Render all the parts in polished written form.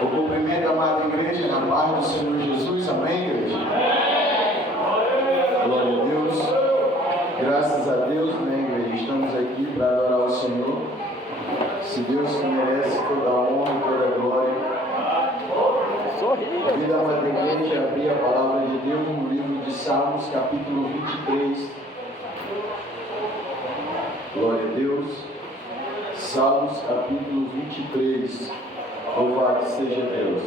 Eu cumprimento a amada igreja na paz do Senhor Jesus, amém, igreja? Glória a Deus, graças a Deus, né, igreja? Estamos aqui para adorar o Senhor. Se Deus que merece toda a honra e toda a glória. Convido a amada igreja a abrir a palavra de Deus no livro de Salmos, capítulo 23. Glória a Deus. Salmos, capítulo 23. Louvado seja Deus.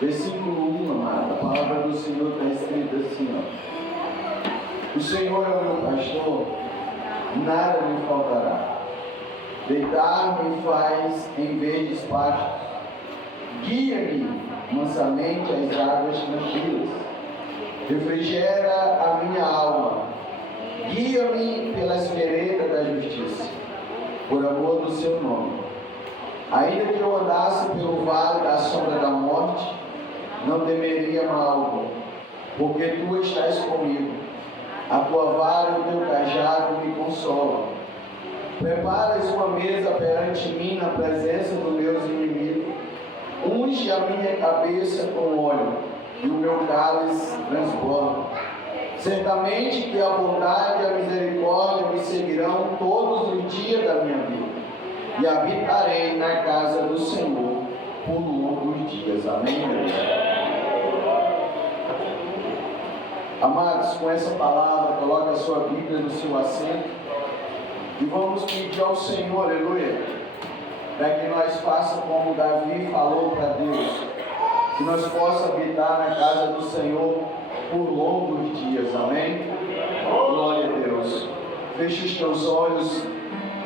Versículo 1, amado. A palavra do Senhor está escrita assim, ó. O Senhor é o meu pastor, nada me faltará. Deitar-me faz em verdes pastos. Guia-me mansamente às águas tranquilas. Refrigera a minha alma. Guia-me pelas veredas da justiça, por amor do seu nome. Ainda que eu andasse pelo vale da sombra da morte, não temeria mal, porque tu estás comigo. A tua vara e o teu cajado me consolam. Preparas uma mesa perante mim na presença dos meus inimigos. Unge a minha cabeça com óleo, e o meu cálice transborda. Certamente que a bondade e a misericórdia me seguirão todos os dias da minha vida, e habitarei na casa do Senhor por longos dias. Amém, Deus? Amados, com essa palavra, coloque a sua Bíblia no seu assento e vamos pedir ao Senhor, aleluia, para que nós façamos como Davi falou para Deus, que nós possamos habitar na casa do Senhor por longos dias, amém? Glória a Deus. Feche os teus olhos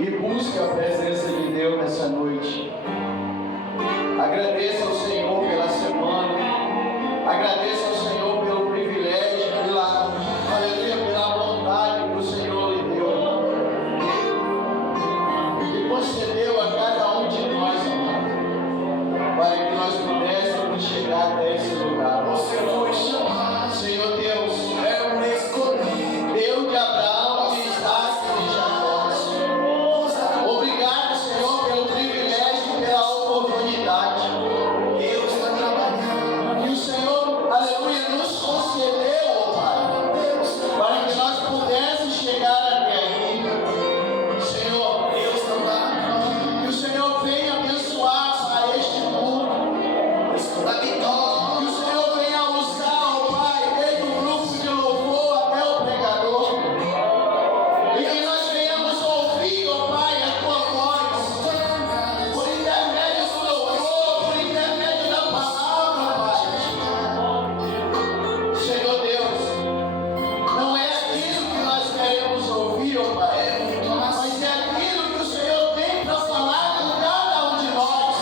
e busque a presença de Deus nessa noite. Agradeça ao Senhor pela semana, agradeça ao Senhor pelo privilégio, pela bondade que o Senhor lhe deu, que concedeu a cada um de nós, amado, para que nós pudéssemos chegar até esse lugar. O Senhor chamar, Senhor Deus, é um escolhido, Deus de Abraão, de Isaac e de Jacó. Obrigado, Senhor, pelo privilégio e pela oportunidade. Deus está trabalhando. E o Senhor, aleluia, nos concedeu, ó Pai, para que nós pudéssemos chegar até aqui. Senhor, Deus está trabalhando. Que o Senhor venha abençoar para este mundo. Da vitória. Que o Senhor venha usar, ó Pai, desde o grupo de louvor até o pregador. E que nós venhamos ouvir, ó Pai, a tua voz. Por intermédio do louvor, por intermédio da palavra, Pai. Senhor Deus, não é aquilo que nós queremos ouvir, ó Pai, mas é aquilo que o Senhor tem para falar com cada um de nós.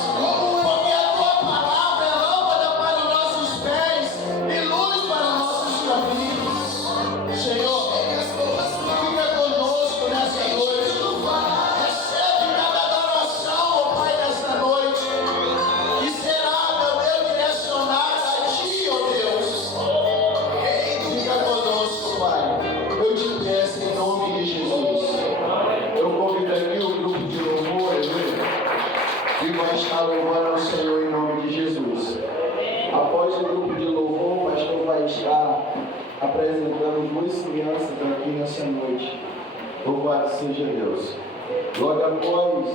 Porque a tua palavra é lâmpada para os nossos pés e luz para os nossos caminhos. Senhor, fica conosco nessa noite. Recebe cada adoração, ó Pai, nesta noite. E será, meu Deus, direcionada a Ti, ó Deus. Fica conosco, Pai. Eu te peço em nome de Jesus. Eu convido aqui o grupo de louvor, aleluia, e vai estar louvando ao Senhor em nome de Jesus. Após o grupo de louvor, o pastor vai estar apresentando duas crianças aqui nessa noite. Louvado seja Deus. Logo após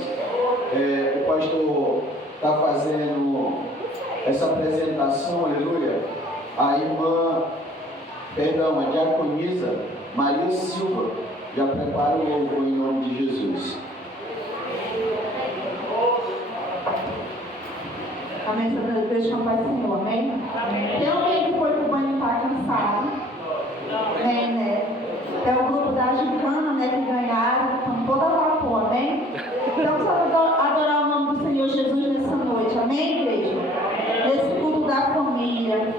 o pastor está fazendo essa apresentação, aleluia, a diaconisa Maria Silva já prepara o louvor em nome de Jesus. Amém, Senhor Deus, com a paz do Senhor, amém? Tem alguém que foi pro banho e está cansado? Amém, né? É o grupo da Gincana, né, que ganharam, com toda a vapor, amém? Então, vamos adorar o nome do Senhor Jesus nessa noite, amém, igreja? Esse culto da família.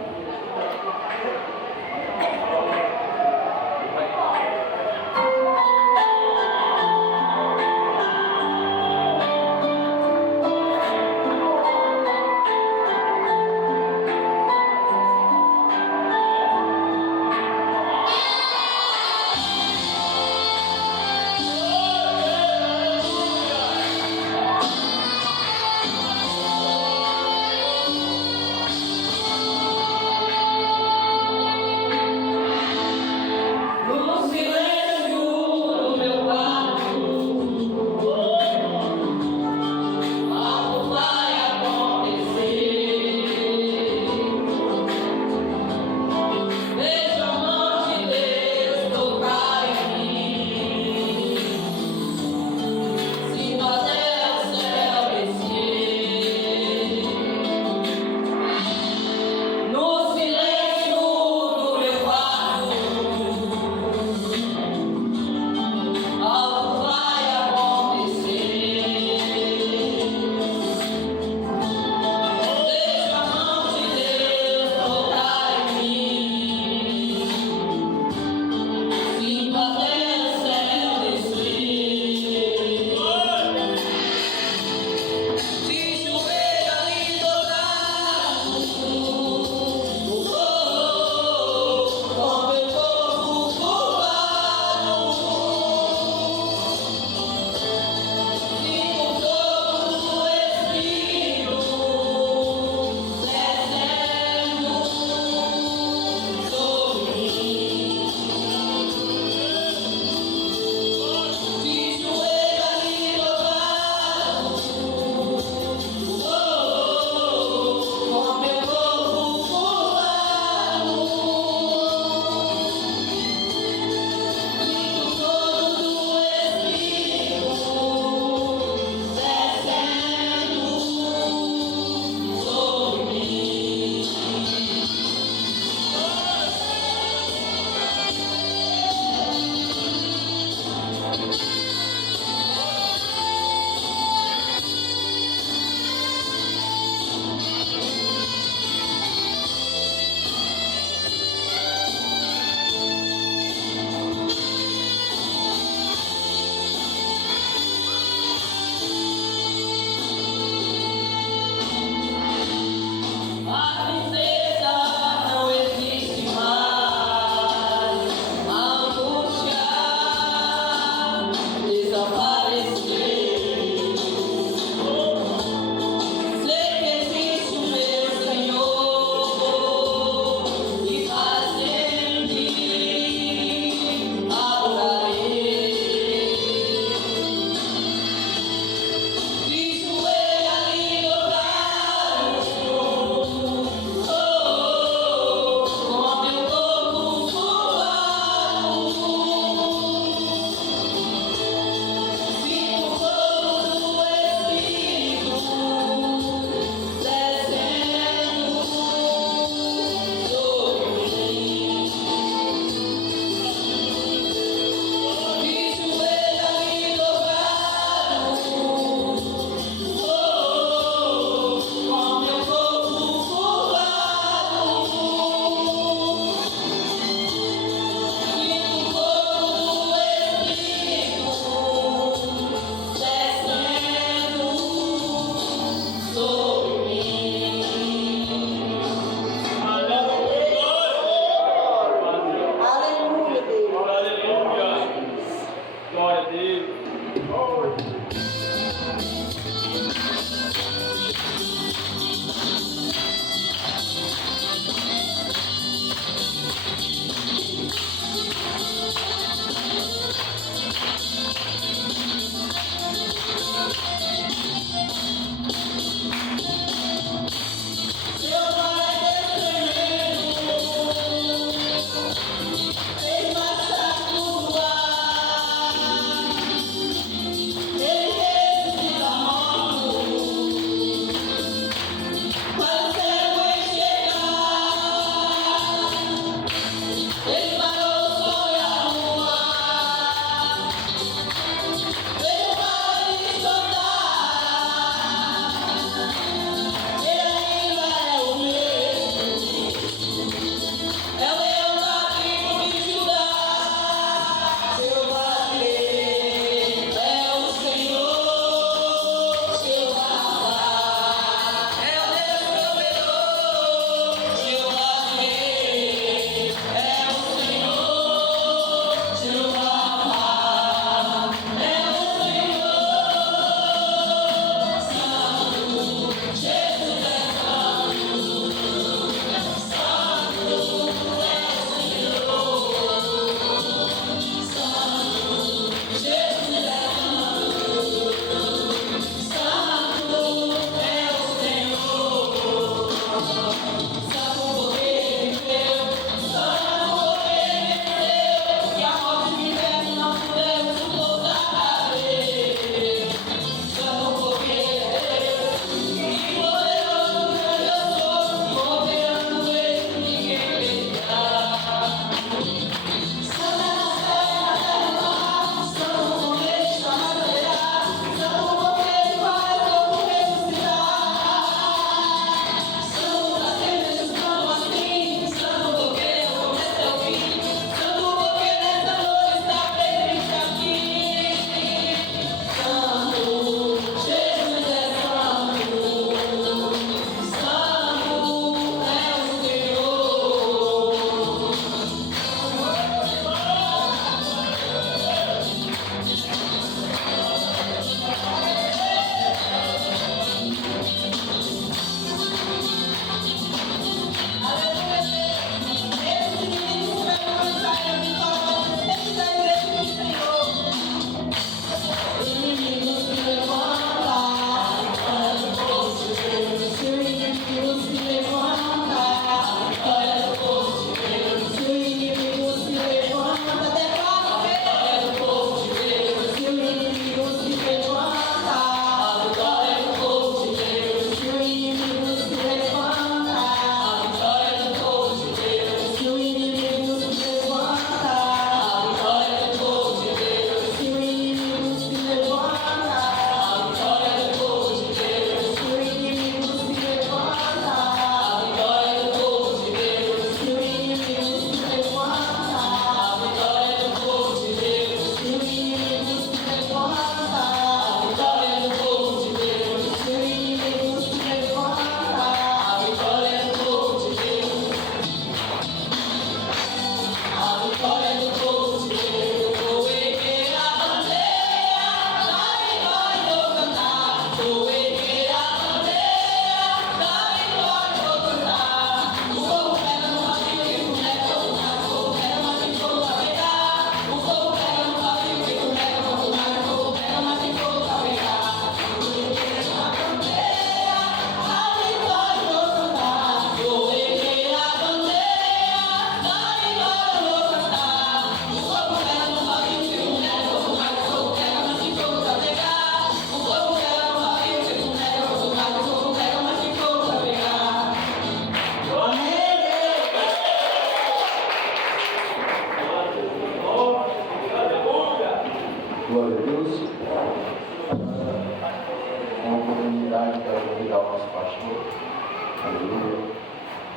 Aleluia.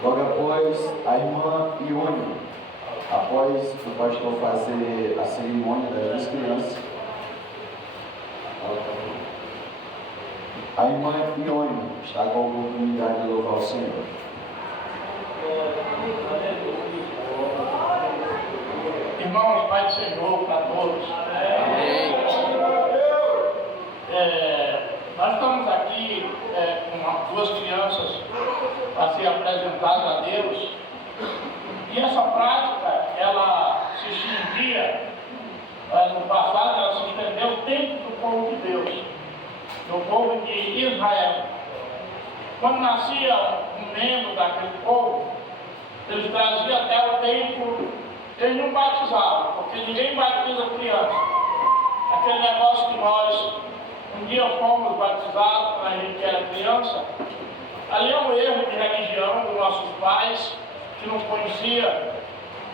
Logo após, a irmã Ione, após o pastor fazer a cerimônia das crianças, a irmã Ione está com a oportunidade de louvar o Senhor. Irmãos, Pai do Senhor para todos. Amém. Nós estamos aqui com duas crianças para ser apresentadas a Deus. E essa prática, ela se estendia, no passado, ela se estendeu dentro do povo de Deus, do povo de Israel. Quando nascia um membro daquele povo, eles traziam até o templo, eles não batizavam, porque ninguém batiza criança. Aquele negócio que nós um dia fomos batizados quando a gente era criança, ali é um erro de religião dos nossos pais, que não conhecia,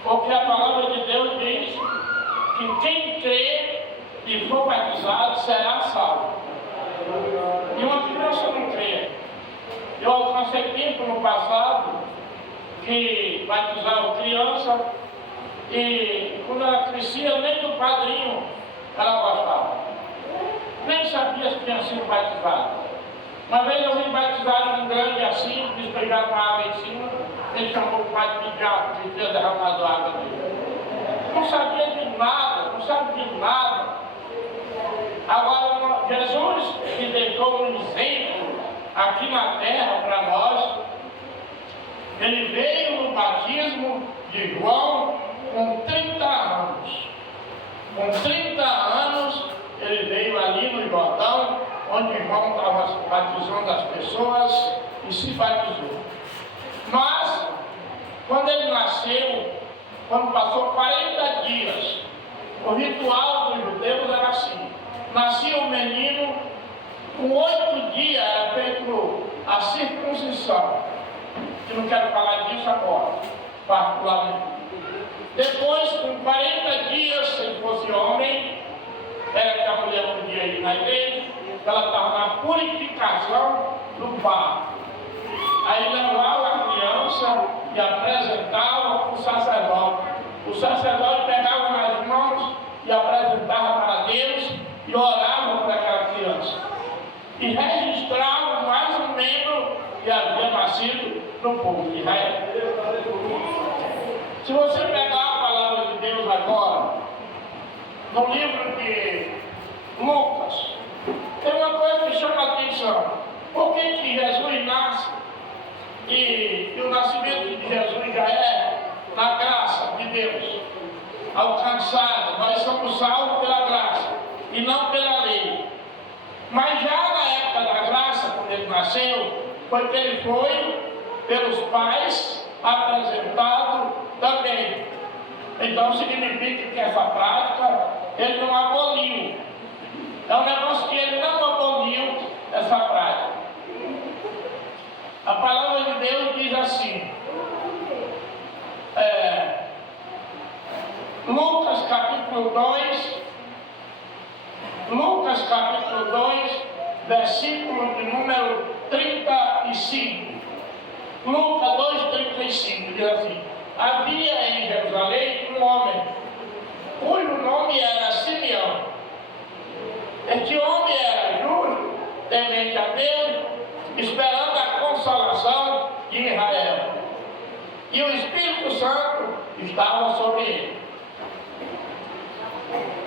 porque a palavra de Deus diz que quem crê e for batizado será salvo. E uma criança não crê. Eu alcancei tempo no passado que batizava criança e quando ela crescia, nem do padrinho ela gostava. Nem sabia se tinha sido batizado. Uma vez eu vim batizar um grande assim, despejar uma água em cima, ele chamou o pai de diabo, que tinha derramado água nele. Não sabia de nada, não sabia de nada. Agora, Jesus que deixou um exemplo aqui na terra para nós, ele veio no batismo de João com 30 anos. Com 30 anos, ele veio ali no Jordão, onde João estava batizando as pessoas e se batizou. Mas, quando ele nasceu, quando passou 40 dias, o ritual dos judeus era assim: nascia um menino, com 8 dias era feito a circuncisão. Eu não quero falar disso agora, particularmente. Depois, com 40 dias, se ele fosse homem, era que a mulher podia ir na igreja, ela estava na purificação do parto. Aí levava a criança e apresentava para o sacerdote. O sacerdote pegava nas mãos e apresentava para Deus e orava por aquela criança. E registrava mais um membro que havia nascido no povo de Israel. Se você pegar a palavra de Deus agora, no livro de Lucas, tem uma coisa que chama a atenção. Por que que Jesus nasce? E o nascimento de Jesus já é na graça de Deus, alcançado. Nós somos salvos pela graça e não pela lei. Mas já na época da graça, quando ele nasceu, foi que ele foi pelos pais apresentado também. Então significa que essa prática ele não aboliu. É um negócio que ele não aboliu, essa prática. A palavra de Deus diz assim, Lucas capítulo 2, versículo de número 35. Lucas 2,35 diz assim: havia em Jerusalém um homem, cujo nome era Simeão. Este homem era justo, temente a Deus, esperando a consolação de Israel. E o Espírito Santo estava sobre ele.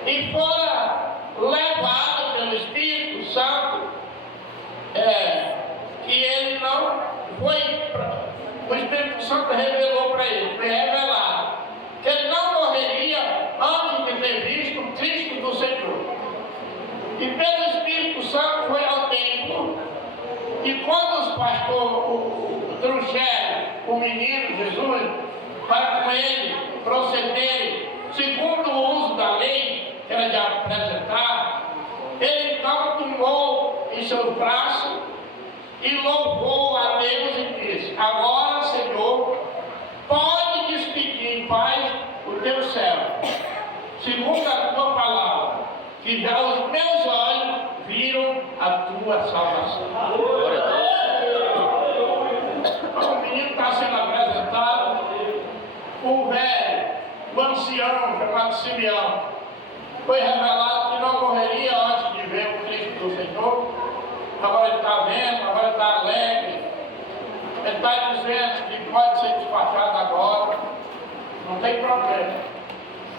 E fora levado pelo Espírito Santo, que ele não foi. O Espírito Santo revelou para ele, foi revelado, que ele não morreria antes de ter visto o Cristo do Senhor. E pelo Espírito Santo foi ao templo. E quando os pastores trouxeram o menino Jesus para com ele procederem segundo o uso da lei, que era de apresentar, ele então tomou em seus braços e louvou a Deus e disse: agora, Senhor, pode despedir em paz o teu servo, segundo a tua palavra, que já os meus olhos viram a tua salvação. Glória a Deus. o menino está sendo apresentado, o velho, o ancião chamado Simeão, foi revelado que não morreria antes de ver o Cristo do Senhor. Agora ele está vendo, agora ele está alegre. Ele está dizendo que pode ser despachado agora, não tem problema,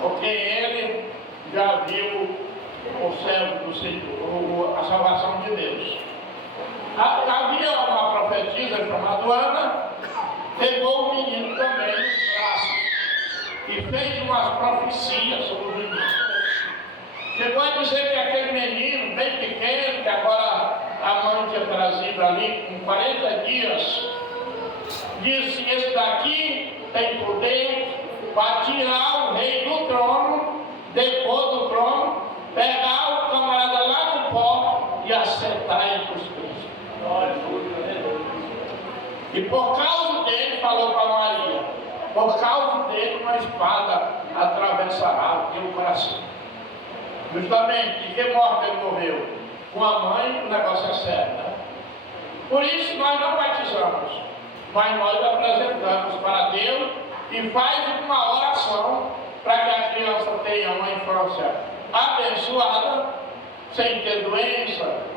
porque ele já viu o céu do Senhor, a salvação de Deus. Havia uma profetisa chamada Ana, pegou o menino também nos braços e fez umas profecias sobre o menino. Chegou a dizer que aquele menino, bem pequeno, que agora a mãe tinha trazido ali com 40 dias, disse: esse daqui tem poder para tirar o rei do trono, depois do trono, pegar o camarada lá no pó e assentar entre os príncipes. E por causa dele, falou para Maria, por causa dele uma espada atravessará o teu coração. Justamente, de que morte ele morreu? Com a mãe, o negócio é sério, né? Por isso nós não batizamos, mas nós apresentamos para Deus e faz uma oração para que a criança tenha uma infância abençoada, sem ter doença,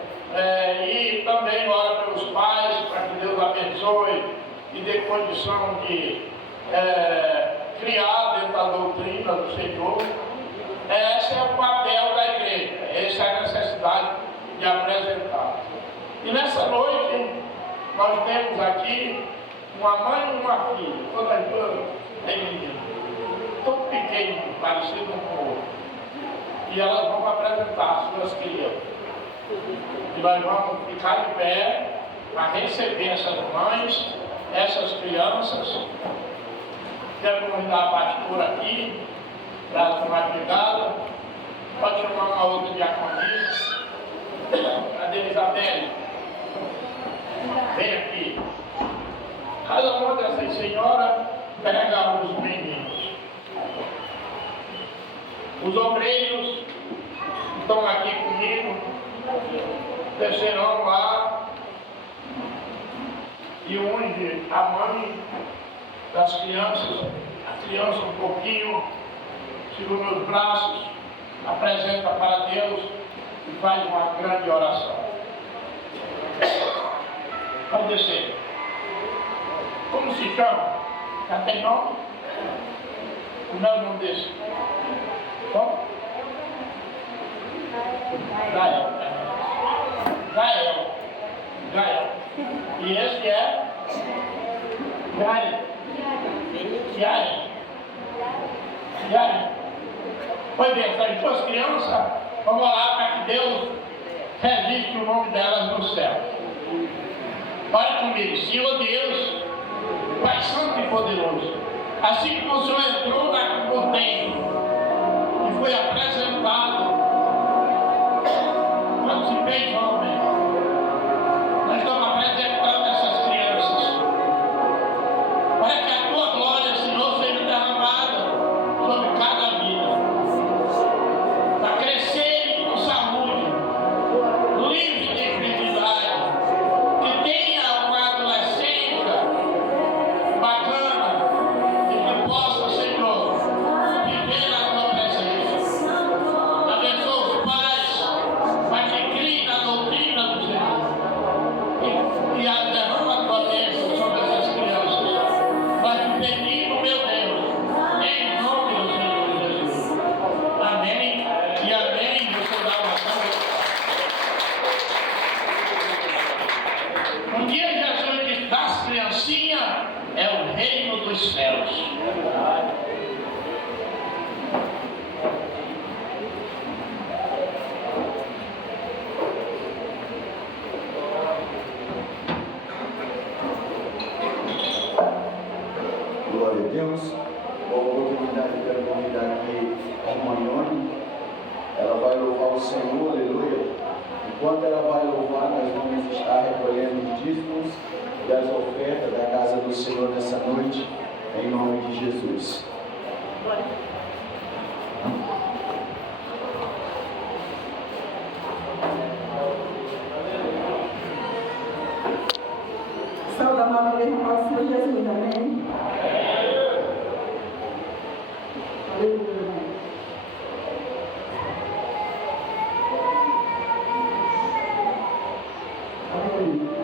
e também ora pelos pais para que Deus abençoe e dê condição de criar dentro da doutrina do Senhor. Esse é o papel da igreja, essa é a necessidade de apresentar. E nessa noite nós temos aqui uma mãe e uma filha, todas duas têm menino, todo pequeno, parecido um com o outro. E elas vão apresentar as suas crianças. E nós vamos ficar de pé para receber essas mães, essas crianças. Quero convidar a pastora aqui para tomar cuidado. Pode chamar uma outra diaconisa. Cadê Isabelle? Vem aqui. Cada uma dessas senhoras pega os meninos. Os obreiros estão aqui comigo, descerão lá e unge a mãe das crianças, a criança um pouquinho, segura nos braços, apresenta para Deus e faz uma grande oração. Pode descer. Como se chama? Já tem nome? O meu nome desse? Como? Gael. Gael. Gael. E esse é? Gael. Gael. Gael. Pois bem, essas duas crianças, vamos orar para que Deus registre o nome delas no céu. Olha comigo, Senhor Deus, Pai Santo e Poderoso, assim como o Senhor entrou no templo e foi apresentado quando se fez homem, nós estamos apresentando essas crianças para que a tua glória, Senhor, seja derramada sobre cada vida, para crescerem com saúde, livre de enfermidade, que tenha uma adolescência bacana e que possa, Senhor, viver na tua presença. Abençoa os pais para que criem na doutrina do Senhor e a derrama a tua bênção sobre essas crianças. Nós te pedimos, meu Deus, em nome do Senhor Jesus. Amém e amém. Deixa eu dar uma salva. Um dia Jesus disse: das criancinhas é o reino dos céus. Glória a Deus. Boa oportunidade, quero convidar aqui a irmã Ione. Ela vai louvar o Senhor, aleluia. Enquanto ela vai louvar, nós vamos estar recolhendo os dízimos e as ofertas da casa do Senhor nessa noite, em nome de Jesus. Saúde a nova igreja, por Jesus, amém? Aleluia. Aleluia.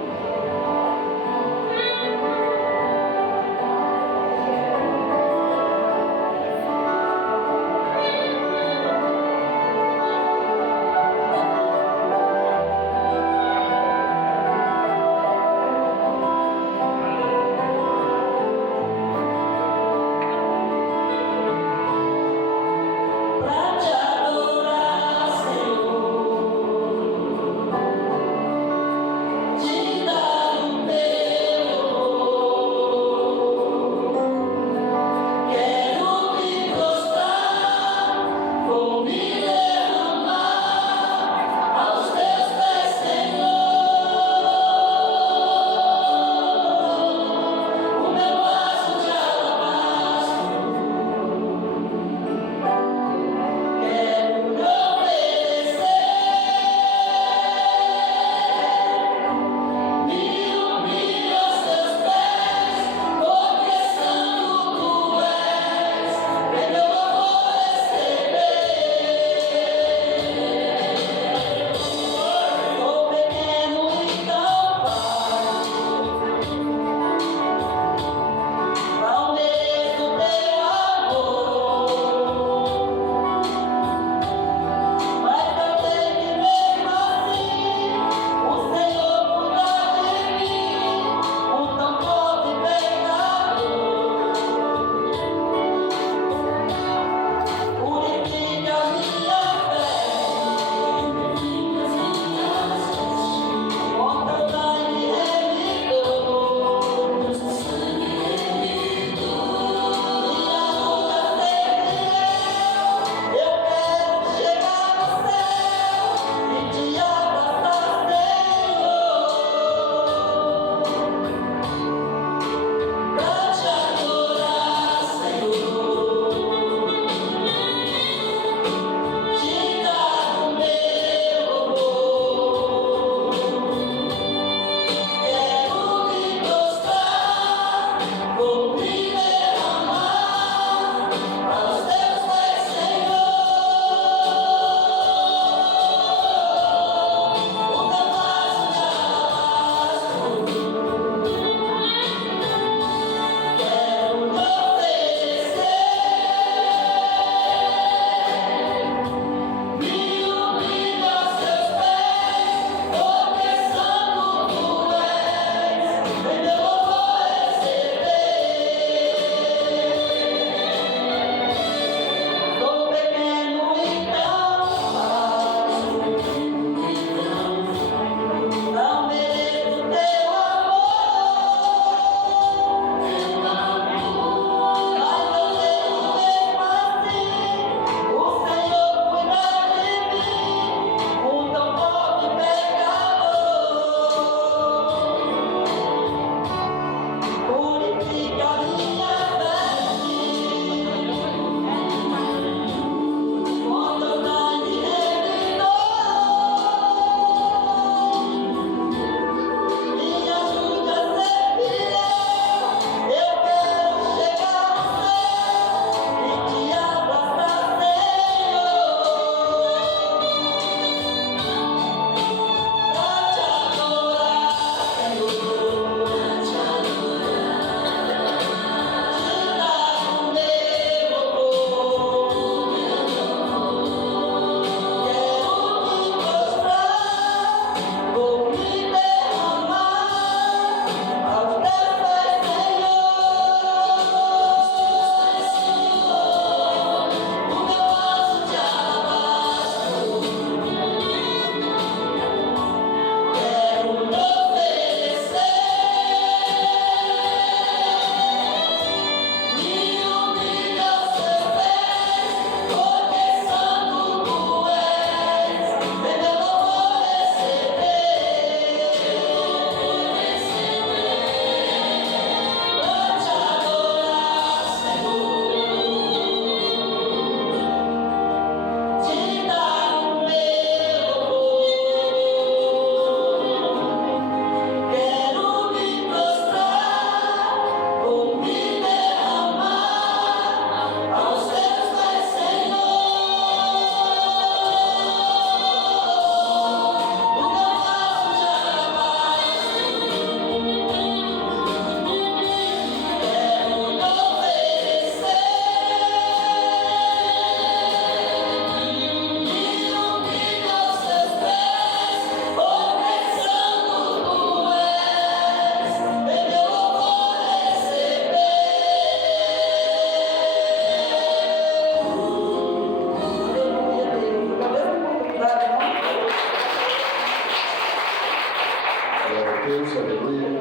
Glória a Deus, aleluia.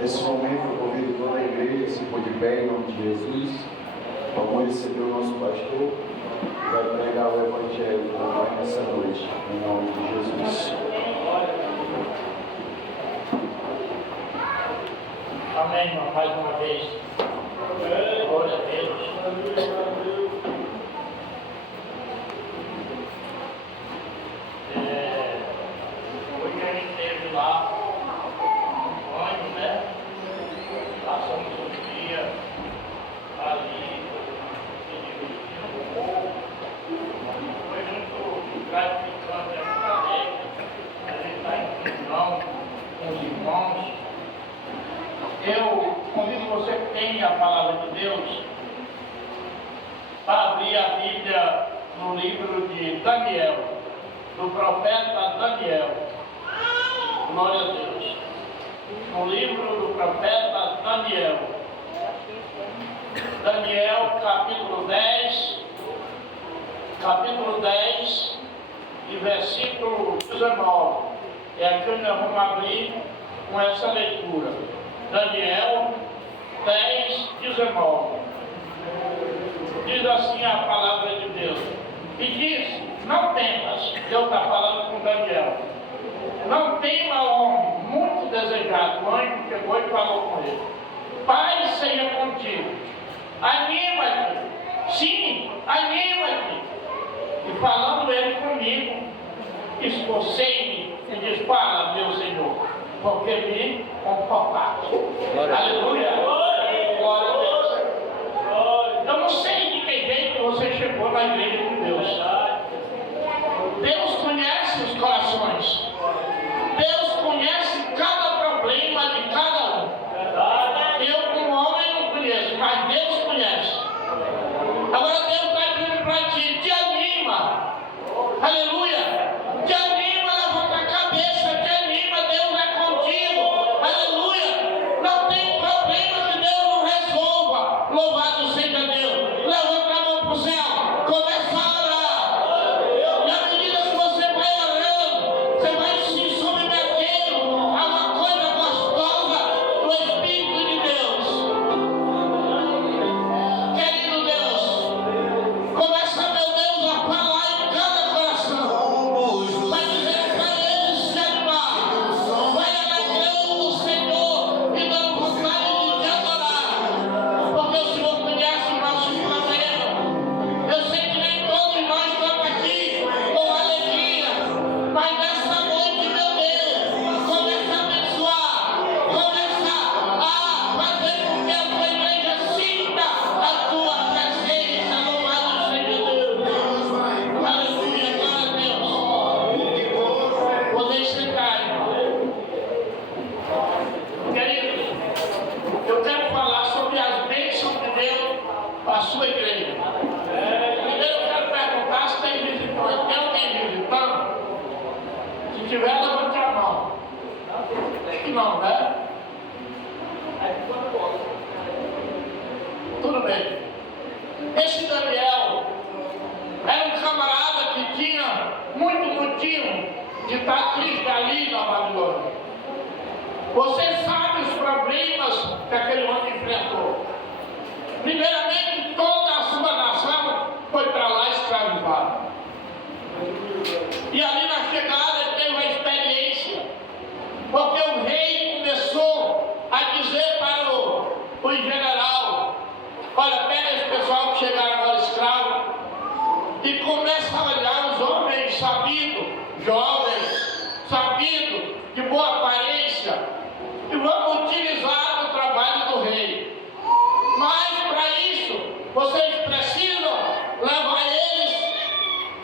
Nesse momento eu convido toda a igreja a se pôr de pé em nome de Jesus. Vamos receber o nosso pastor que vai pregar o Evangelho para nós nessa noite, em nome de Jesus. Amém, irmão, mais uma vez. Glória a Deus. Hoje a gente esteve lá, no banho, né? Passamos um dia ali, se divertindo um pouco. Foi muito gratificante, é muito alegre. A gente está em comunhão com os irmãos. Eu convido você que tem a palavra de Deus para abrir a Bíblia no livro de Daniel, do profeta Daniel. Glória a Deus. No livro do profeta Daniel. Daniel, capítulo 10 e versículo 19. É aqui onde nós vamos abrir com essa leitura. Daniel 10, 19. Diz assim a palavra de Deus. E diz: não temas. Deus está falando com Daniel. Não tema, homem, muito desejado. O anjo chegou e falou com ele. Paz seja contigo. Anima-te. Sim, anima-te. E falando ele comigo, esforcei-me e diz: fala, meu Senhor, porque me confortaste. Aleluia. Glória a Deus. Eu não sei de que jeito você chegou na igreja de Deus. Deus conhece os corações. Deus conhece cada problema de cada um. Eu, como homem, não conheço, mas Deus conhece. Agora Deus está dizendo para ti: te anima. Aleluia. Te anima, levanta a cabeça, te anima, Deus é contigo. Aleluia. Não tem problema que Deus não resolva. Louvado seja Deus. Levanta a mão para o céu. Começa a orar. E à medida que você vai orando, você vai se submetendo a uma coisa gostosa do Espírito de Deus. Querido Deus, começa, meu Deus, a falar em cada coração. Vai dizer para eles se animar. Vai alegrando o Senhor e dando vontade de te adorar. Porque o Senhor conhece o nosso problema. Eu sei que nem todos nós estamos aqui com alegria, mas nessa noite, meu Deus, começa a abençoar, começa a fazer com que a tua igreja sinta a tua presença. Louvado seja Deus. Aleluia, glória a Deus. Podem sentar, irmão. Queridos, eu quero falar sobre as bênçãos de Deus para a sua igreja. Primeiro eu quero perguntar se tem visitante. Tem alguém visitando? Se tiver, levante a mão. Acho que não, né? Tudo bem. Esse Daniel era um camarada que tinha muito motivo de estar triste ali na Babilônia. Você sabe os problemas que aquele homem enfrentou. Primeiramente, toda a sua nação foi para lá escravizada. E ali na chegada ele teve uma experiência. Porque o rei começou a dizer para o general: olha, pega esse pessoal que chegaram agora escravo e começa a olhar os homens sabidos, jovens, sabidos, de boa aparência, e vamos utilizar no trabalho do rei. Mas para isso, vocês precisam levar eles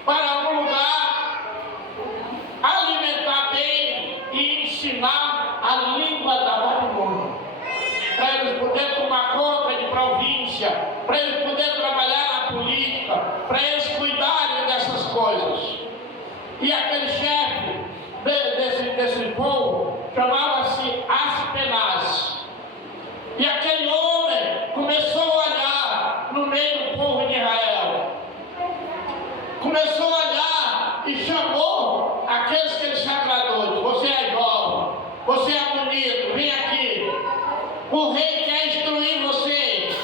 para um lugar, alimentar bem e ensinar a língua da Babilônia, para eles poderem tomar conta de província, para eles poderem trabalhar na política, para eles cuidarem dessas coisas. E aquele chefe desse povo chamava-se Aspenaz. E aquele homem começou a olhar no meio do povo de Israel. Começou a olhar e chamou aqueles que ele se agradou. Você é jovem, você é O rei quer instruir você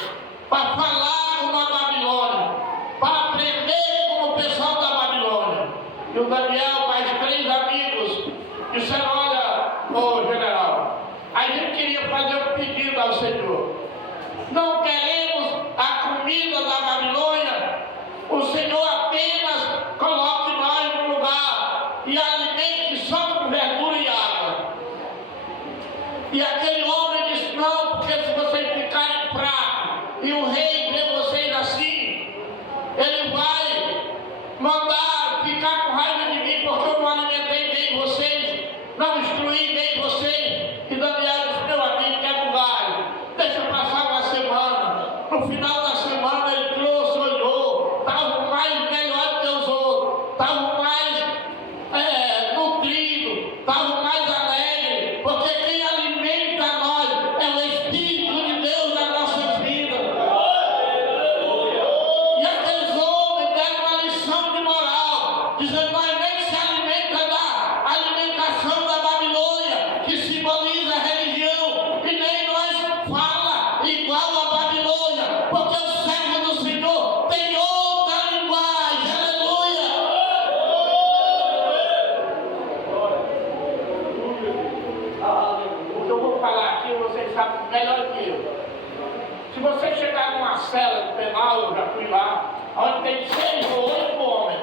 para falar como a Babilônia, para aprender como o pessoal da Babilônia. E o Daniel, mais 3 amigos, disseram: olha, ô general, a gente queria fazer um pedido ao Senhor. Não queremos a comida da Babilônia. O Senhor apenas coloque nós no lugar e alimente só com verdura e água. E aquele homem disse: não, porque se vocês ficarem fracos e o rei vê vocês assim, ele vai mandar ficar com raiva de mim, porque eu não alimentei bem vocês, não instruí bem vocês. E Daniel disse: meu amigo, quer lugar, deixa passar uma semana. No final da semana ele trouxe, olhou, estava mais melhor que os outros, estava mais nutrido, estava mais alegre, porque quem alimenta nós é o Espírito de Deus nas nossas vidas. E aqueles homens deram uma lição de moral, dizendo: nós nem se alimenta da alimentação da Babilônia, que simboliza a religião, e nem nós fala igual a Babilônia, porque o servo do Senhor tem outra linguagem. Aleluia! O que eu vou falar aqui, vocês sabem melhor que eu. Se você chegar numa cela penal, eu já fui lá, onde tem 6 ou 8 homens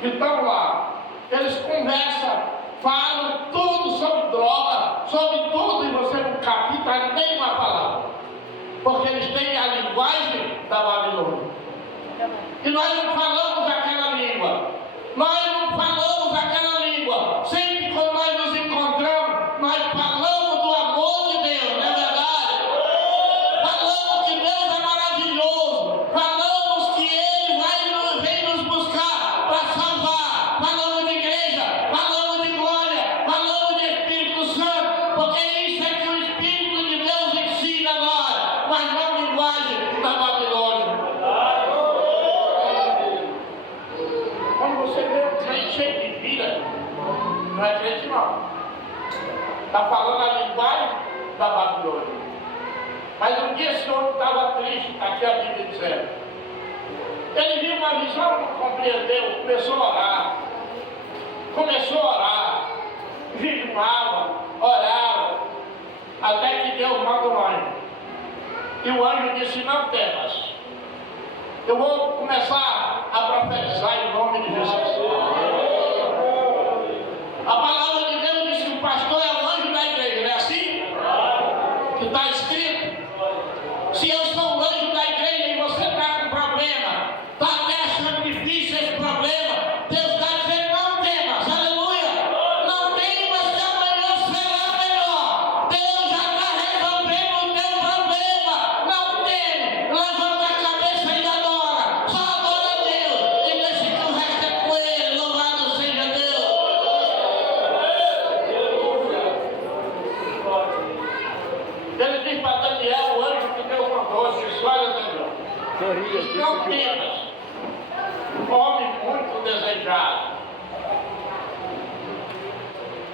que estão lá, eles conversam, falam tudo sobre droga, sobre tudo, e você não capta nem uma palavra, porque eles têm a linguagem da Babilônia. E nós não falamos aquela língua, nós não falamos aquela língua. Sempre quando nós nos encontramos, nós falamos do amor de Deus, não é verdade? Falamos que Deus é maravilhoso, falamos que Ele vem nos buscar para salvar, falamos de igreja, falamos de glória, falamos de Espírito Santo, porque isso é que o Espírito de Deus ensina a nós, mas não a linguagem da Babilônia. Quando você vê um crente cheio de vida, não é crente não, está falando a linguagem da Babilônia. Mas um dia esse homem estava triste, aqui a Bíblia dizendo. Ele viu uma visão, não compreendeu, começou a orar, jejuava, orava, até que Deus manda um anjo. E o anjo disse: não temas, eu vou começar a profetizar em nome de Jesus. A palavra de Deus diz que o pastor é o anjo da igreja, não é assim? Que está escrito. Se eu sou o anjo da igreja e você está com problema, está até achando difícil esse problema, Deus está dizendo: não temas, aleluia, não temas, que amanhã será melhor. Deus já está resolvendo o teu problema, não teme, levanta a cabeça e adora, só adora a Deus e deixa que o resto é com Ele. Louvado seja Deus. Ele diz para Daniel, o anjo que Deus mandou, disse: olha, Daniel, não temas, homem muito desejado,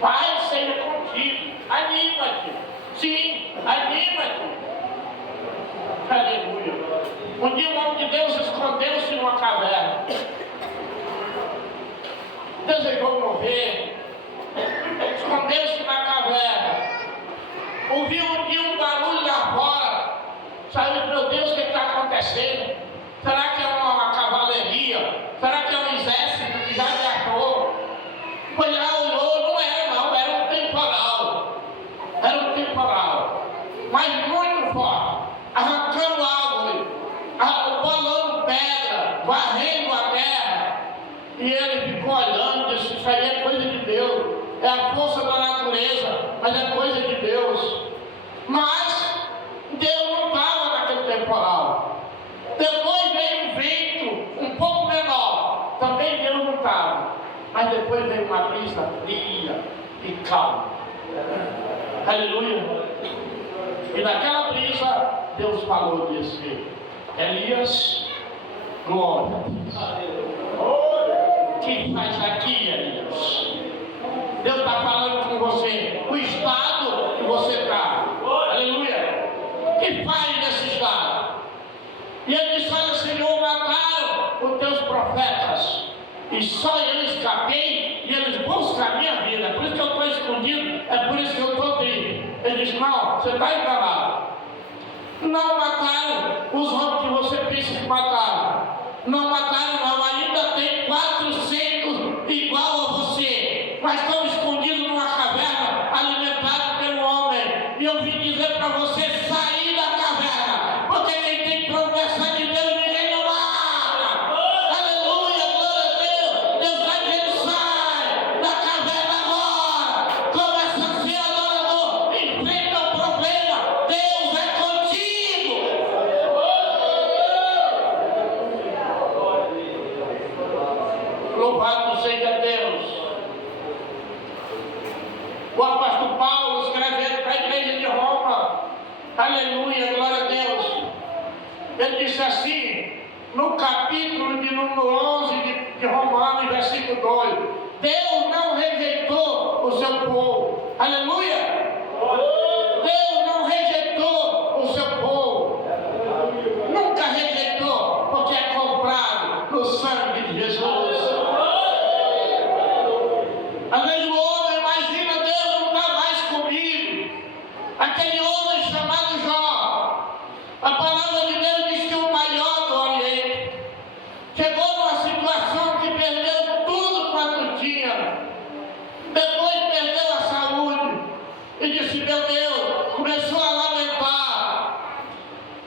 Pai seja contigo, anima-te, sim, anima-te. Aleluia. Um dia o homem de Deus escondeu-se numa caverna, desejou morrer, escondeu-se na caverna. Ouviu um dia um barulho lá fora, saiu: meu Deus, o que está acontecendo? Será que é uma cavalaria? Será que é um exército que já viajou? Foi lá, olhou, não, era um temporal. Era um temporal, mas muito forte, arrancando árvore, bolando pedra, varrendo a terra. E ele ficou olhando e disse: isso aí é coisa de Deus, é a força da natureza, mas é coisa de Deus. Mas Deus não estava naquele temporal. Depois veio um vento um pouco menor, também Deus não estava. Mas depois veio uma brisa fria e calma. Aleluia. E naquela brisa Deus falou, disse: Elias, glória a Deus. O que faz aqui, Elias? Deus está falando com você, o estado que você está. Aleluia. e só eu escapei e eles buscam a minha vida. Por isso que eu estou escondido, é por isso que eu estou triste. Ele disse: não, você está enganado. Não mataram os homens que você pensa que mataram. Não mataram, não. Ainda tem 400 igual a você, mas estão escondidos numa caverna, alimentados pelo homem. E eu vim dizer para você sair da caverna, porque quem tem promessa de Deus ninguém não mata. Aleluia, glória a Deus. Deus vai que ele sai da caverna agora. Começa a ser adorador, enfrenta o problema. Deus é contigo. Louvado seja Deus. O apóstolo Paulo escrevendo para a igreja de Roma, aleluia, glória a Deus, ele disse assim, no capítulo de número 11 de Romanos, versículo 2, Deus não rejeitou o seu povo, aleluia, Deus não rejeitou o seu povo, nunca rejeitou, porque é comprado no sangue de Jesus. Às vezes o homem imagina: Deus não está mais comigo. Aquele homem chamado Jó, a palavra de Deus diz que o maior do Oriente chegou numa situação que perdeu tudo quanto tinha, depois perdeu a saúde e disse: meu Deus, começou a lamentar.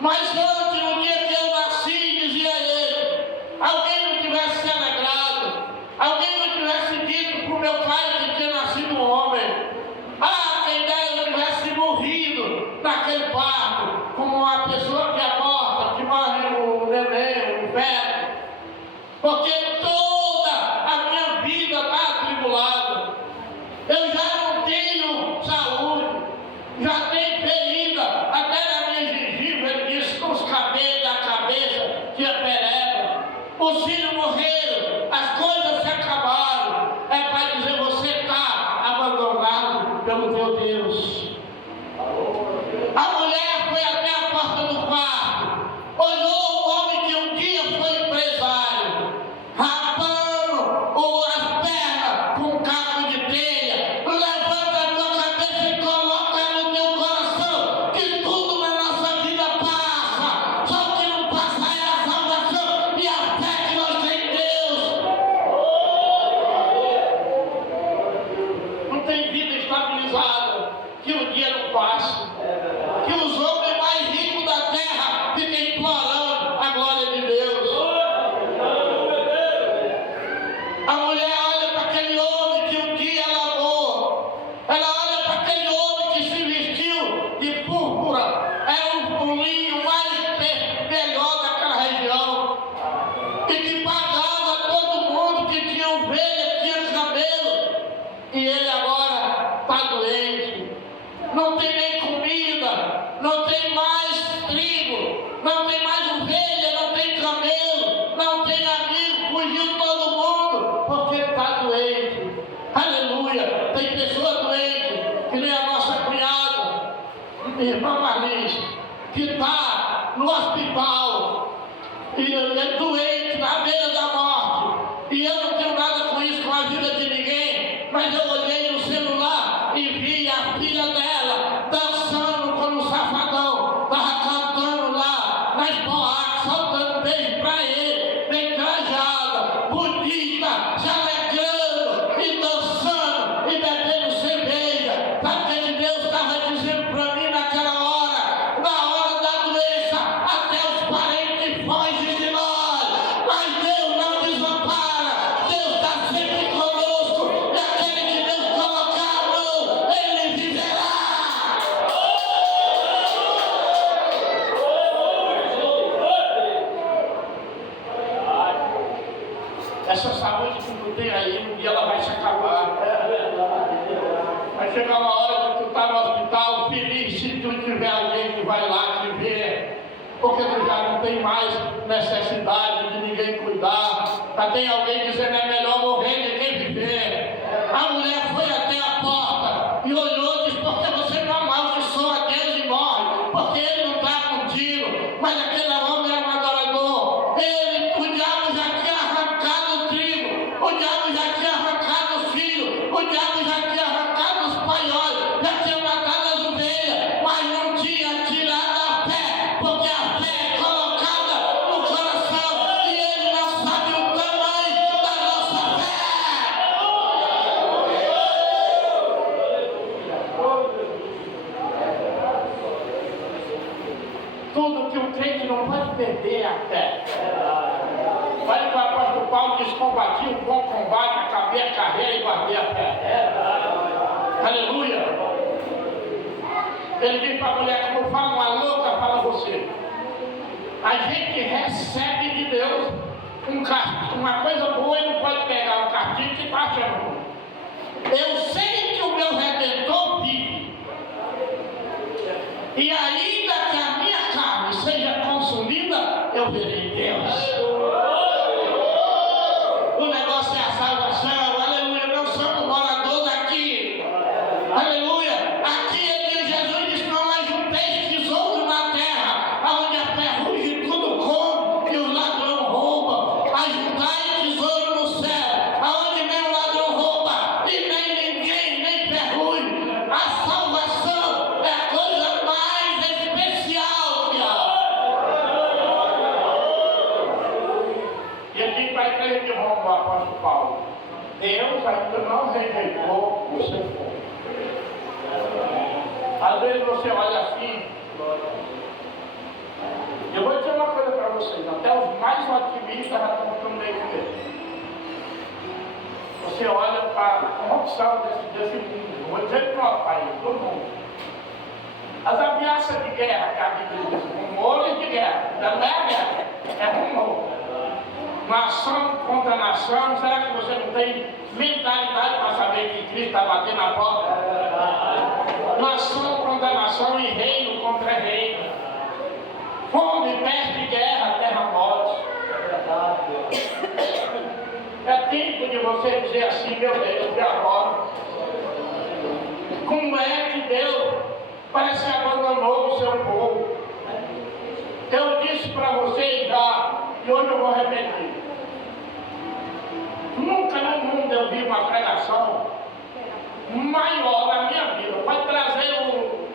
Mas antes, no dia que eu nasci, dizia ele, alguém não tivesse se alegrado, alguém não tivesse dito para o meu pai que tinha nascido um homem. Ah, quem dera eu tivesse morrido naquele parto, como uma pessoa que é morta, que morre no neném, no feto. Porque toda a minha vida está atribulada. Eu já não tenho saúde, já tenho ferida, até na minha gengiva, ele disse, com os cabelos da cabeça tinha pereba. Os filhos morreram, as coisas se acabaram. É para dizer: você está abandonado pelo teu Deus. A mulher foi até a porta do quarto, olhou o homem que um dia foi empresário, rapando as pernas com um caco de telha. Levanta a tua cabeça e coloca no teu coração que tudo na nossa vida passa, só que não passa é a salvação e a fé que nós temos em Deus. Não tem vida estabilizada que um dia não passe, que os homens mais ricos da terra fiquem implorando a glória de Deus. A mulher olha para aquele homem que um dia ela amou, ela olha para aquele homem que se vestiu de púrpura, era o linho mais melhor daquela região, e que pagava todo mundo que tinha ovelha, tinha camelo, e ele agora está doente, não tem nem comida, não tem mais trigo, não tem mais ovelha, não tem camelo, não tem amigo, fugiu todo mundo, porque está doente. Aleluia! Tem pessoa doente, que nem a nossa cunhada, irmã Marlise, que está no hospital, e é doente, na beira da morte, e eu não tenho nada com isso, com a vida de ninguém, mas eu olhei no celular e vi a filha dela dançando com um safadão, estava cantando lá nas boates, soltando beijo para ele, bem trajada, bonita, se alegrando e dançando e bebendo cerveja. Sabe o que Deus estava dizendo para mim naquela hora? Na hora da doença, até os parentes fogem de nós, mas Deus não desampara, Deus está sempre conosco, e aquele que Deus colocar a mão, ele viverá. Essa saúde que tu tem aí, um dia ela vai se acabar. Vai chegar uma hora que tu está no hospital, feliz se tu tiver alguém que vai lá te ver, porque tu já não tem mais necessidade de ninguém cuidar. Já tem alguém dizendo: é melhor morrer do que viver. A mulher foi até a porta e olhou e disse: porque você não amaldiçoa Deus e morre, porque ele não está contigo. Mas aquele homem era um adorador. O diabo já tinha arrancado o trigo, o tudo que o crente não pode perder é a fé. Olha que o apóstolo Paulo diz: combati o bom combate, acabei a carreira e guardei a fé. Aleluia. Ele diz para a mulher: como fala uma louca, fala você. A gente recebe de Deus uma coisa boa e não pode pegar um castigo que está achando ruim. Eu sei que o meu Redentor vive, e ainda que a minha carne seja consumida, eu verei Deus. O negócio é a salvação, aleluia. Não somos moradores daqui, aleluia. Aqui Jesus disse: não ajunteis tesouro na terra, onde a ferrugem tudo come e o ladrão rouba. Ajuntai tesouro no céu, aonde nem o ladrão rouba e nem ninguém, nem ferrugem. A salvação é a coisa mais especial que há. E aqui para a igreja de Roma, o apóstolo Paulo: Deus ainda não rejeitou o seu povo. Às vezes você olha assim. Eu vou dizer uma coisa para vocês: até os mais otimistas já estão ficando meio com medo. Você olha para a corrupção desse mundo, não vou dizer para o nosso país, todo mundo. As ameaças de guerra que a Bíblia diz, rumores de guerra, não é guerra, é rumor. Nação contra nação. Será que você não tem mentalidade para saber que Cristo está batendo na porta? Nação contra nação e reino contra reino. Fome, peste, guerra, terremotos. É tempo de você dizer assim: meu Deus, e agora? Como é que Deus parece que abandonou o seu povo? Eu disse para vocês já, e hoje eu vou repetir: nunca no mundo eu vi uma pregação maior na minha vida. Pode trazer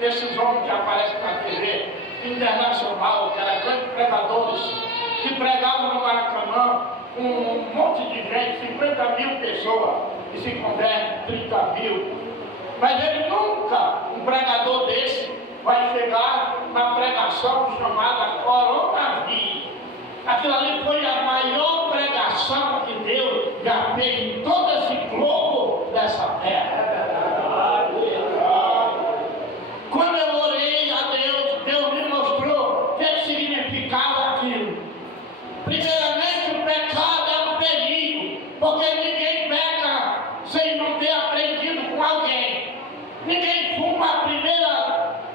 esses homens que aparecem na TV internacional, que eram grandes pregadores, que pregavam no Maracanã com um monte de gente, 50 mil pessoas, e se converte 30 mil. Mas ele nunca, um pregador desse, vai chegar na pregação chamada Coronavírus. Aquilo ali foi a maior pregação que Deus já fez em todo esse globo dessa terra. Quando eu orei a Deus, Deus me mostrou o que significava aquilo. Primeiramente, o pecado é um perigo, porque ninguém peca sem não ter aprendido com alguém. Ninguém fuma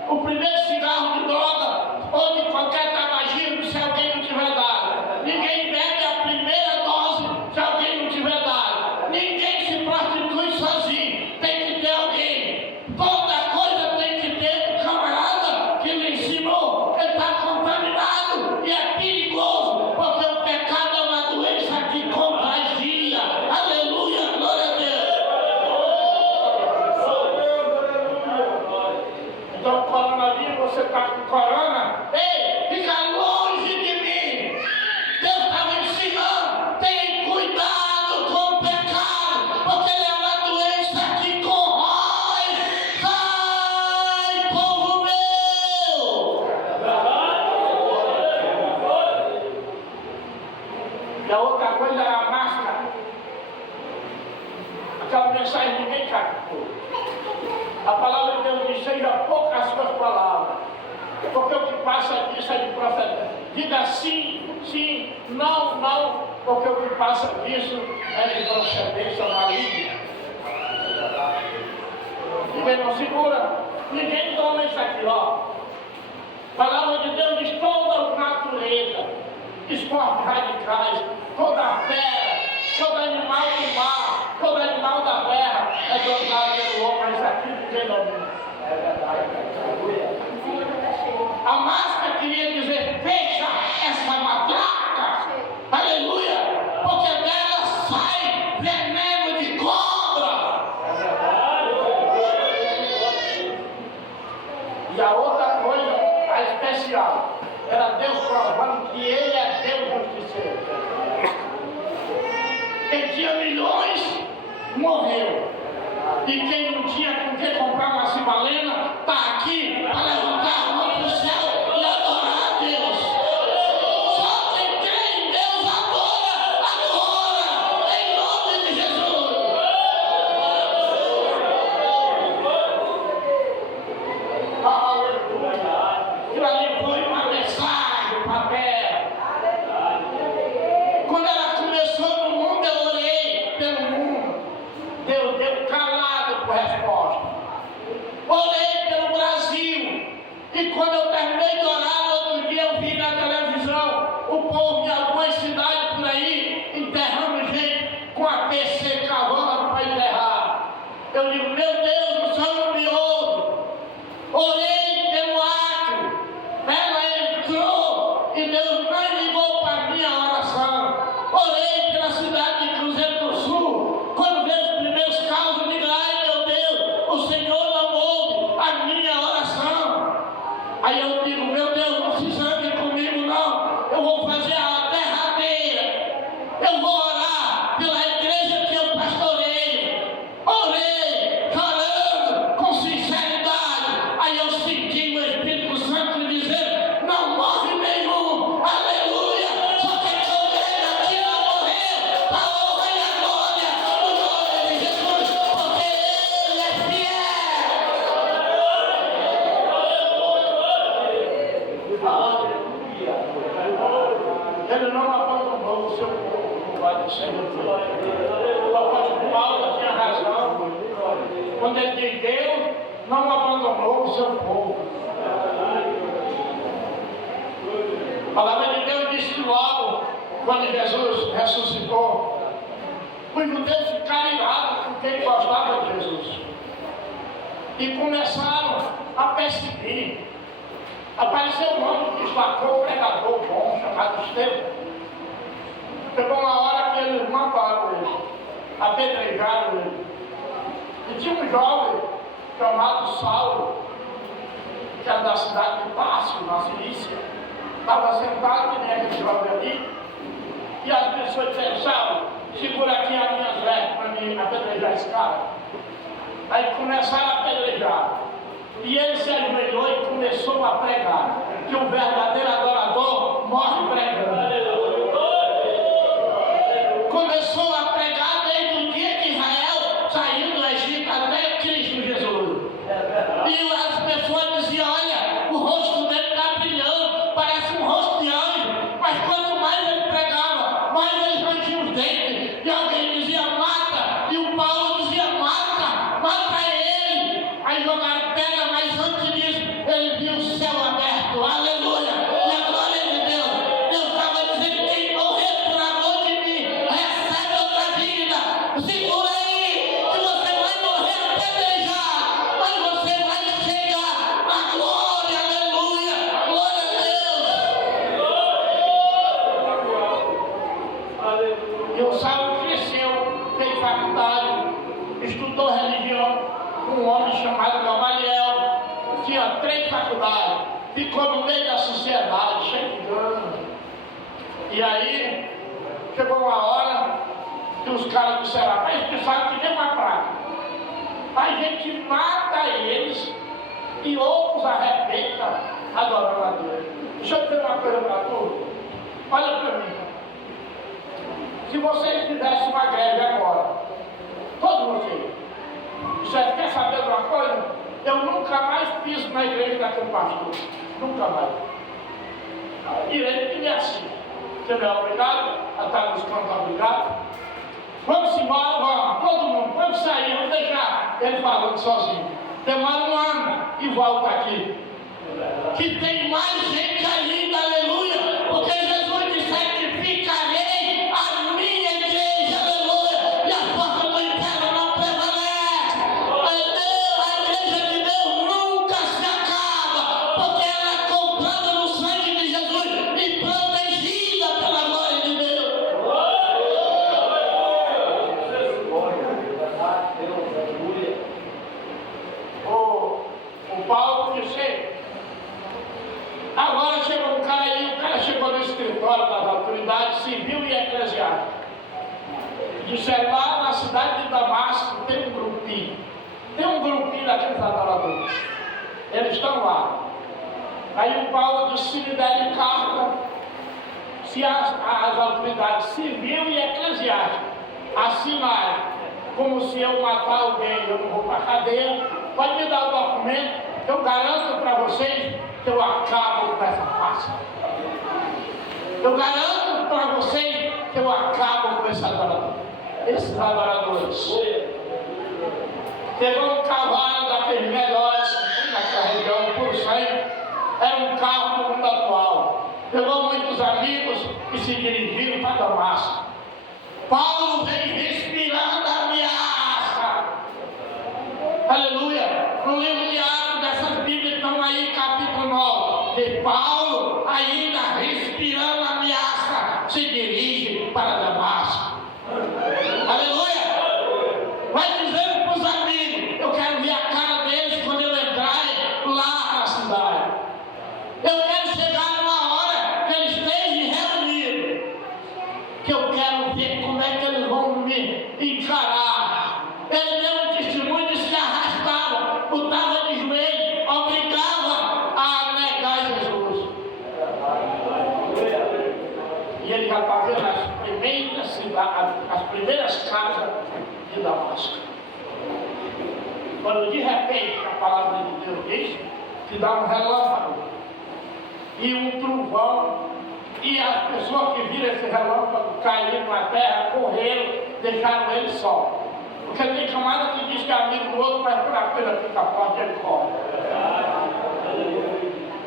o primeiro cigarro de droga ou de qualquer tabagismo se alguém não tiver dado. Ninguém bebe a primeira dose se alguém não tiver dado. Ninguém se prostitui sozinho, tem que ter alguém. Toda coisa tem que ter um camarada que lhe ensinou. Ele está contaminado e é perigoso, porque o pecado é uma doença que contagia. Aleluia, glória a Deus. Então, coronavírus, você está com corona, ei, fica longe de mim. Deus estava ensinando: tem cuidado com o pecado, porque ele é uma doença que corrói. Sai, povo meu! E a outra coisa era a máscara. Aquela mensagem ninguém captou. A palavra de Deus diz: seja poucas as suas palavras, porque o que passa disso é de procedência. Diga sim, sim, não, não, porque o que passa disso é de procedência maligna. Ninguém não segura, ninguém toma isso aqui, ó. A palavra de Deus diz: toda natureza, esportes radicais, toda fera, todo animal do mar, todo animal da terra é dominado pelo homem, mas isso aqui ninguém domina. É verdade. A máscara queria dizer: fecha essa matraca, aleluia, porque dela sai veneno de cobra. E a outra coisa, a especial, era Deus provando que Ele é Deus justiceiro. Quem tinha milhões morreu. E quem não tinha com que comprar uma cibalena está aqui para levantar a mão para o céu e adorar a Orei pelo Acre. Ela entrou e Deus não ligou para a minha oração. Orei pela cidade de Cruzeiro do Sul. Quando veio os primeiros casos, eu digo, ai meu Deus, o Senhor não ouve a minha oração. Aí eu digo, meu Deus, não se zangue comigo não. Eu vou fazer a derradeira. Eu vou orar pela igreja que eu pastoreio. Orei, chorando, com sinceridade. Aí eu senti o Espírito Santo dizer, não morre nenhum. Aleluia. Só que alguém aqui não morreu. A honra e a glória no nome de Jesus. Porque Ele é fiel. Ele não abandonou o seu povo, louvado seja Deus. O apóstolo Paulo tinha razão quando ele diz, Deus não abandonou o seu povo. A palavra de Deus diz que logo, quando Jesus ressuscitou, os judeus ficaram irados com quem gostava de Jesus e começaram a perseguir. Apareceu um homem que destacou, um pregador bom, chamado Estevão. Chegou uma hora que eles mataram ele, apedrejaram ele. E tinha um jovem chamado Saulo, que era da cidade de Tarso, na Cilícia. Estava sentado, que nem aquele jovem ali, e as pessoas disseram, Saulo, segura aqui as minhas vestes para mim apedrejar esse cara. Aí começaram a apedrejar. E ele se ajoelhou e começou a pregar, que o verdadeiro adorador morre pregando. Começou a pregar desde o dia que Israel saiu do Egito até Cristo Jesus. E as pessoas diziam, olha, o rosto dele está brilhando, parece um rosto de anjo. Mas quanto mais ele pregava, mais eles rangiam os dentes. E alguém dizia, mata. E o Paulo dizia, mata ele. Aí jogaram pedra, mas antes disso, ele viu o céu aberto. Aleluia. E a glória de Deus. Deus estava dizendo, quem morrer por amor de mim, recebe outra vida. Segura aí, que você vai morrer apedrejado, mas você vai chegar à glória. Aleluia. Glória a Deus. E o Saulo cresceu, fez faculdade, estudou religião. Um homem chamado Gamaliel, tinha 3 faculdades, ficou no meio da sociedade, cheio de grana. E aí, chegou uma hora que os caras disseram, mas eles pensaram que nem uma praga. A gente mata eles e outros arrebentam adorando a Deus. Deixa eu dizer uma coisa para tu. Olha para mim. Se vocês fizessem uma greve agora, todos vocês, você quer saber de uma coisa? Eu nunca mais piso na igreja daquele pastor. Nunca mais. Direito que me assiste. Você não é obrigado a estar nos cantos obrigado. Vamos embora, vamos. Todo mundo. Vamos sair, vamos deixar ele falando sozinho. Demora um ano e volta aqui. Que tem mais gente ainda, aleluia. Porque Jesus disse que ficarei a minha igreja, aleluia. E a porta do inferno não prevalece. A igreja de Deus nunca se acaba. Porque ela é comprada no sangue de Jesus e protegida pela glória de Deus. O Paulo disse, agora chegou um cara aí, o cara chegou no escritório das autoridades civil e eclesiástica. Disseram, lá na cidade de Damasco tem um grupinho daqueles adoradores. Eles estão lá. Aí o Paulo disse, se me derem carta, se as autoridades civil e eclesiástica assinarem como se eu matar alguém eu não vou para a cadeia, pode me dar o documento, eu garanto para vocês que eu acabo com essa farsa. Eu garanto para vocês que eu acabo com esses adoradores. Pegou um cavalo daqueles melhores naquela região, por sangue, era um carro do mundo atual. Pegou muitos amigos e se dirigiram para Damasco. Paulo vem respirando a ameaça. Aleluia. No livro de Atos, dessas Bíblias as primeiras casas de Damasco. Quando de repente a palavra de Deus diz que dá um relâmpago e um trovão, e as pessoas que viram esse relâmpago caíram na terra, correram, deixaram ele só. Porque tem camada que diz que é amigo do outro, mas quando a coisa fica forte, ele corre.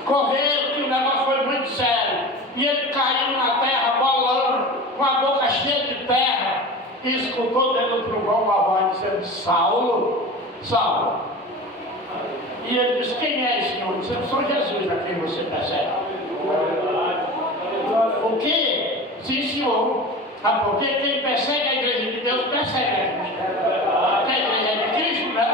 Correram, que o negócio foi muito sério. E ele caiu na terra, bolando, com a boca cheia de terra, e escutou dentro do trovão uma voz dizendo: Saulo, Saulo. E ele disse: quem é esse senhor? Disse: eu sou Jesus, a quem você persegue. O quê? Sim, senhor. Porque quem persegue a igreja de Deus persegue a gente. A igreja é de Cristo, né?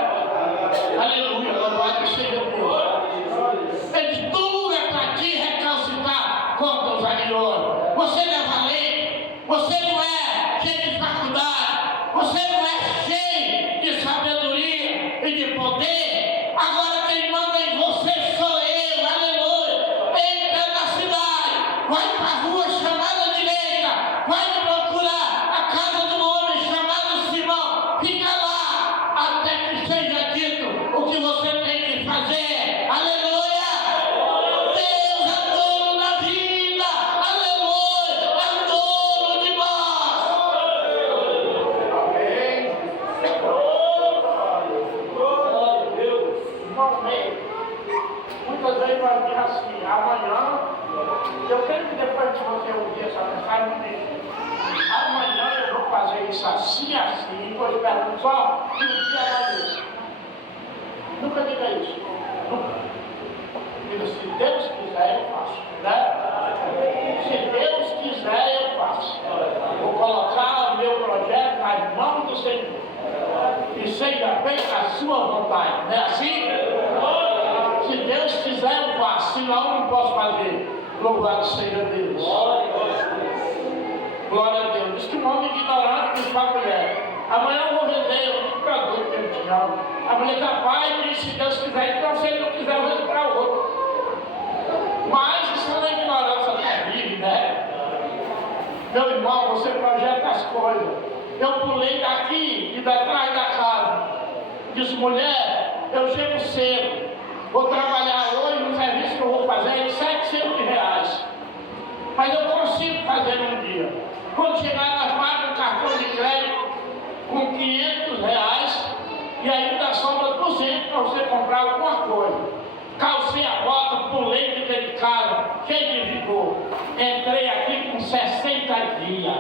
Aleluia, louvado seja Deus. Ele diz: duro é para ti recalcitrar contra os aguilhões. Você não é valente, você não é cheio de faculdade, você não é cheio de sabedoria e de poder. Agora quem manda em você sou eu, aleluia. Entra na cidade, vai para a rua chamada direita, vai procurar a casa de um homem chamado Simão, fica lá até que seja dito o que você tem que fazer, aleluia. Deus é dono da vida, aleluia, é dono de nós. Amém. Irmão, muitas vezes nós dizemos assim: amanhã, eu quero que depois que você ouvir essa mensagem, amanhã eu vou fazer isso assim, assim, e vou esperar só que o dia vai isso. Nunca diga isso. Nunca. Diga: se Deus quiser, eu faço. Né? Se Deus quiser, eu faço. Vou colocar o meu projeto nas mãos do Senhor. E seja bem a sua vontade. Não é assim? Se Deus quiser, eu faço. Senão, eu não posso fazer. Louvado seja Deus. Glória a Deus. Diz que um homem ignorante diz para a mulher: amanhã eu vou vender um produto que eu te amo. A mulher já vai e diz: se Deus quiser, então se ele não quiser, eu vou comprar outro. Mas isso é uma ignorância terrível, né? Meu irmão, você projeta as coisas. Eu pulei daqui e detrás da casa. Disse: mulher, eu chego cedo. Vou trabalhar hoje, no serviço que eu vou fazer é R$700. Mas eu consigo fazer num dia. Quando chegar, nós pagamos um cartão de crédito com R$500 e ainda sobra 200 para você comprar alguma coisa. Calcei a bota, pulei de dentro de casa, cheio de vigor. Entrei aqui com 60 dias.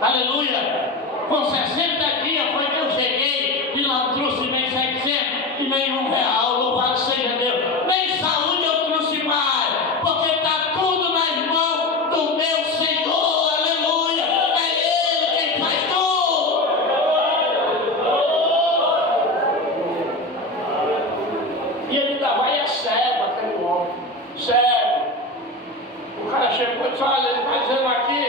Aleluia! Com 60 dias foi que eu cheguei e não trouxe nem 700 e nem R$1. Louvado seja Deus. Nem saúde eu trouxe mais, porque está tudo nas mãos do meu Senhor. Aleluia! É Ele quem faz tudo. E ele ainda vai a cego, aquele homem. Cego. O cara chegou e disse: olha, ele está dizendo aqui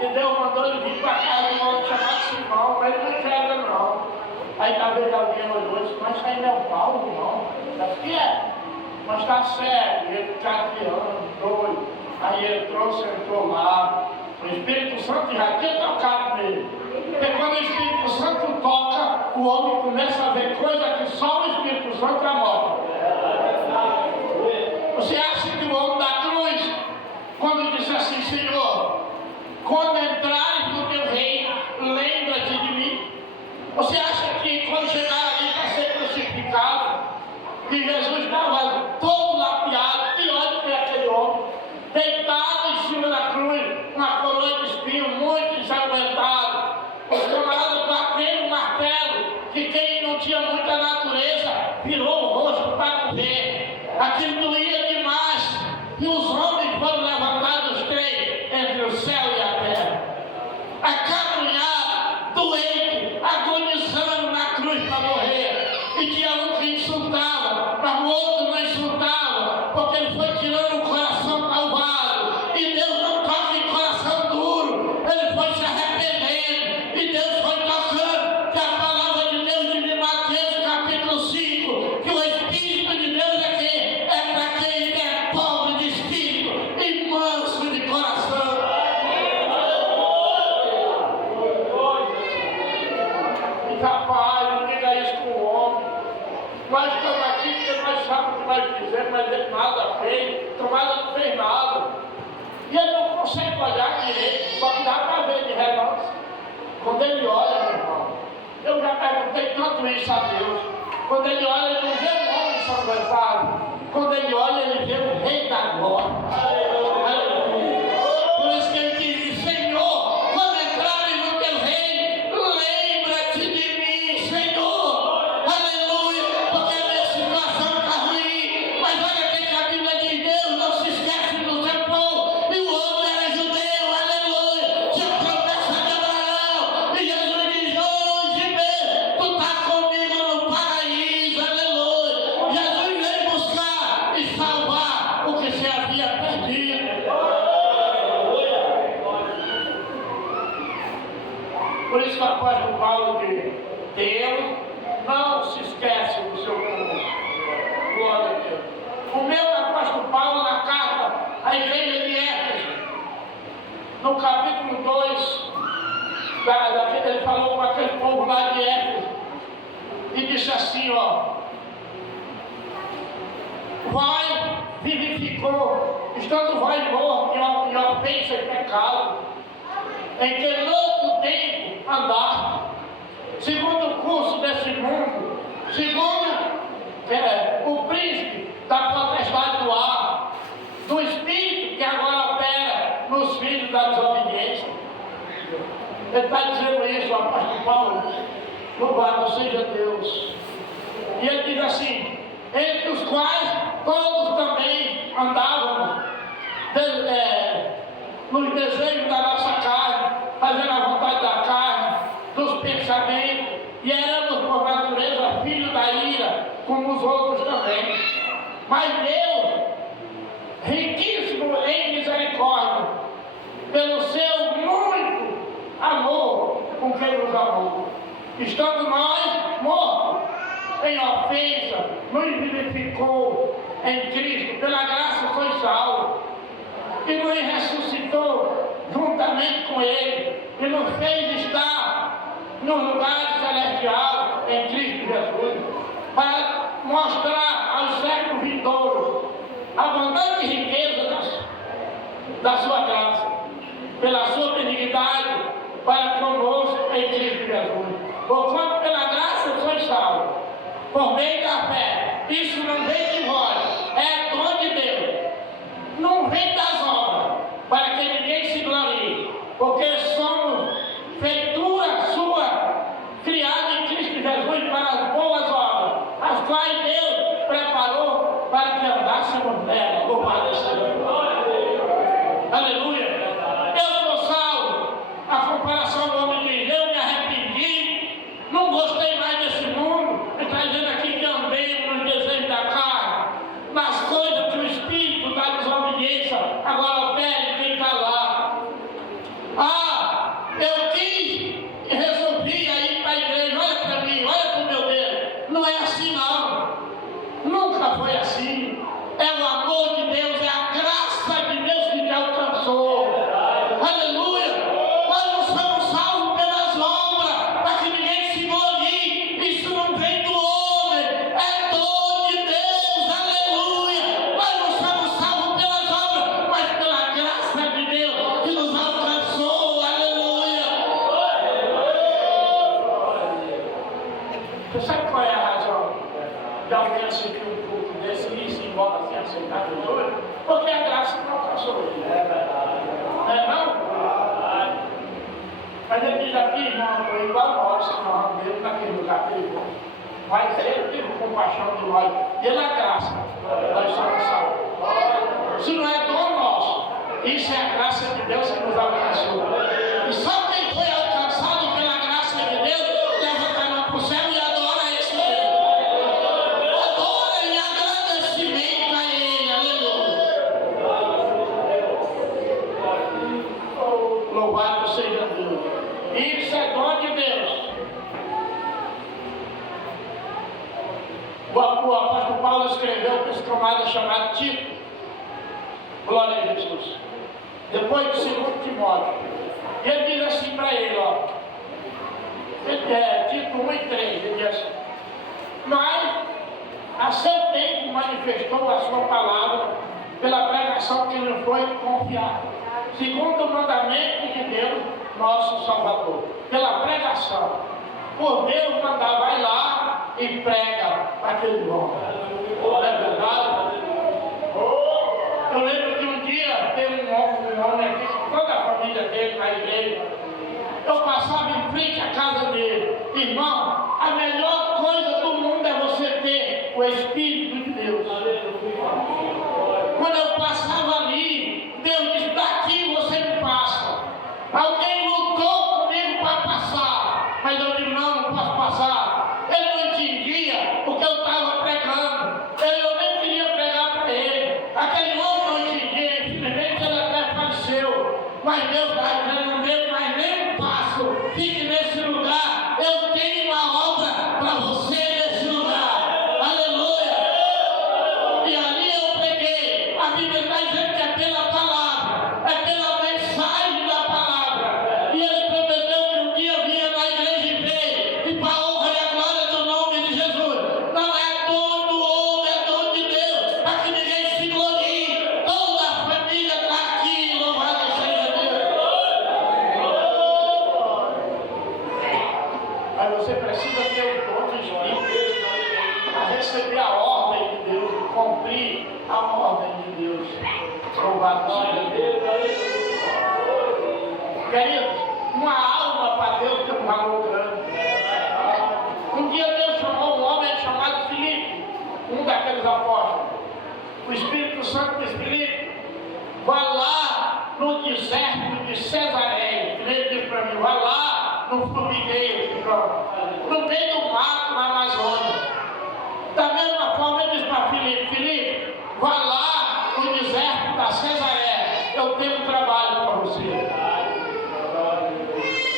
que Deus mandou ele vir para casa de um homem chamado Simão, mas ele não enxerga não. Aí talvez alguém olhou e disse: mas isso ainda é o Paulo, irmão? Eu disse: que é? Mas está cego. E ele cateando, doido. Aí ele trouxe, entrou lá. O Espírito Santo já tinha tocado nele. Porque quando o Espírito Santo toca, o homem começa a ver coisa que só o Espírito Santo mostra. Você acha que o homem da cruz, quando disse assim: Senhor, quando entrares no teu reino, lembra-te de mim? Você acha que quando chegar ali para ser crucificado, que Jesus estava todo lapiado, pior do que aquele homem, deitado em cima da cruz, uma coroa de espinho muito ensanguentado, os camaradas batendo o martelo, que quem não tinha muita natureza virou o rosto para não ver. Aquilo doía demais, e os homens foram levantados os três entre o céu e a terra. A caminhar doente, agonizando na cruz para morrer. E tinha um que insultava, mas o outro não insultava, porque ele foi tirando o coração calvado. E Deus não toca em coração duro, ele foi se arrependendo. E Deus foi tocando, que a palavra de Deus diz em Mateus capítulo 5, que o Espírito de Deus é para tomada não fez nada. E ele não consegue olhar direito, só que dá para ver de relance. Quando ele olha, meu irmão, eu já perguntei tanto isso a Deus. Quando ele olha, ele não vê um homem sanguentado. Quando ele olha, ele vê o rei da glória. Aleluia. Por isso que ele diz, Senhor, quando entrarem no teu reino, lembra-te de mim, Senhor. Aleluia. Porque a minha situação está ruim. Mas olha o que a Bíblia diz, Deus não se esquece do seu povo. E o homem era judeu, aleluia. Se promessa de Abraão. E Jesus diz, hoje mesmo, tu está comigo no paraíso, aleluia. Jesus veio buscar e salvar o que se havia perdido. Por isso que o apóstolo Paulo diz, Deus não se esquece do seu povo. Glória a Deus. O meu apóstolo Paulo, na carta à igreja de Éfeso, no capítulo 2, ele falou com aquele povo lá de Éfeso, e disse assim, ó, vai, vivificou, estando vai morto em ofensa e pecado, em que noutro tempo andar, segundo o curso desse mundo, segundo o príncipe da potestade do ar, do espírito que agora opera nos filhos da desobediência. Ele está dizendo isso, o apóstolo Paulo, louvado seja Deus. E ele diz assim, entre os quais todos também andávamos nos desejos da nossa carne, fazendo a vontade da carne, dos pensamentos, e éramos por natureza filhos da ira, como os outros também. Mas Deus, riquíssimo em misericórdia, pelo seu muito amor com quem nos amou, estando nós mortos em ofensa, nos vivificou em Cristo, pela graça foi salvo, e nos ressuscitou juntamente com Ele, e nos fez estar no lugar celestial em Cristo Jesus, para mostrar aos séculos vindouros a abundante riqueza da sua graça, pela sua benignidade para conosco em Cristo Jesus. Porquanto pela graça sois salvos, por meio da fé. Isso não vem de vós, é dom de Deus. Não vem das obras, para que ninguém se glorie, porque somos feitura sua, criada em Cristo Jesus para as boas obras, as quais Deus preparou para que andássemos nela. Louvado seja Deus. Aleluia. Eu sou salvo. A comparação do homem diz, eu me arrependi, não gostei mais desse mundo. Ele está dizendo aqui que andei nos desejos da carne, nas coisas que o Espírito da desobediência agora opera em quem está lá. Eu quis e resolvi ir para a igreja. Olha para mim, olha para o meu dedo. Não é assim não. Nunca foi assim. É o amor de Deus, é a graça de Deus que te alcançou. Aleluia. Nós não somos salvos pelas obras, para que ninguém se glorie. Isso não vem do homem, é dom de Deus. Aleluia. Nós não somos salvos pelas obras, mas pela graça de Deus que nos alcançou. Aleluia. Você sabe qual é a razão de alguém assistir um culto desse e ir embora sem aceitar Jesus? Porque a graça não alcançou ele. É verdade. Não é não? Mas ele diz aqui, irmão, foi igual nós, irmão, mesmo naquele lugar que ele foi. Mas ele teve compaixão de nós, pela graça, nós somos salvos. Isso não é dom nosso, isso é a graça de Deus que nos alcançou. E só quem foi alcançado pela graça de Deus, levanta a mão para o céu e adora esse Deus. Adora em agradecimento a Ele, aleluia. Louvado seja Deus. Isso é dom de Deus. O apóstolo Paulo escreveu para esse camarada chamado Tito. Glória a Jesus. Depois do segundo Timóteo. E ele diz assim para ele, ó. Tito 1 e 3, ele diz assim. Mas a seu tempo manifestou a sua palavra, pela pregação que lhe foi confiada, segundo o mandamento de Deus, nosso Salvador, pela pregação. Por Deus mandar, vai lá e prega aquele homem. Não é verdade? Eu lembro que um dia teve um homem aqui, toda a família dele na igreja. Eu passava em frente à casa dele. Irmão, a melhor coisa do mundo é você ter o Espírito de Deus. Quando eu passava ali, Deus disse, daqui você me passa. Alguém lutou comigo para passar, mas eu disse, não posso passar. Ele não entendia o que eu estava pregando. Eu nem queria pregar para ele. Aquele homem não entendia, infelizmente ele até faleceu. Mas Deus está dizendo, não deu mais nem um passo. Fique nesse lugar. Eu tenho uma obra para você nesse lugar. Aleluia. E ali eu preguei. A Bíblia está dizendo que é pela palavra, é pela mensagem da palavra. E ele prometeu que um dia vinha na igreja e veio. E para a honra e a glória do nome de Jesus. Não é dom do homem, é dom de Deus. Para que ninguém se glorie. Toda a família está aqui. Louvado seja Deus. Mas você precisa ter o dom do Espírito para receber a ordem de Deus, cumprir a ordem de Deus. Louvado seja Deus. Queridos, uma alma para Deus tem um valor grande. Um dia Deus chamou um homem chamado Filipe, um daqueles apóstolos. O Espírito Santo disse, Filipe, vá lá no deserto de Cesareia. Ele disse para mim, vá lá no formigueiro, no meio do mato, na Amazônia. Da mesma forma, ele disse para Filipe, Filipe, vá lá no deserto da Cesareia. Eu tenho um trabalho para você.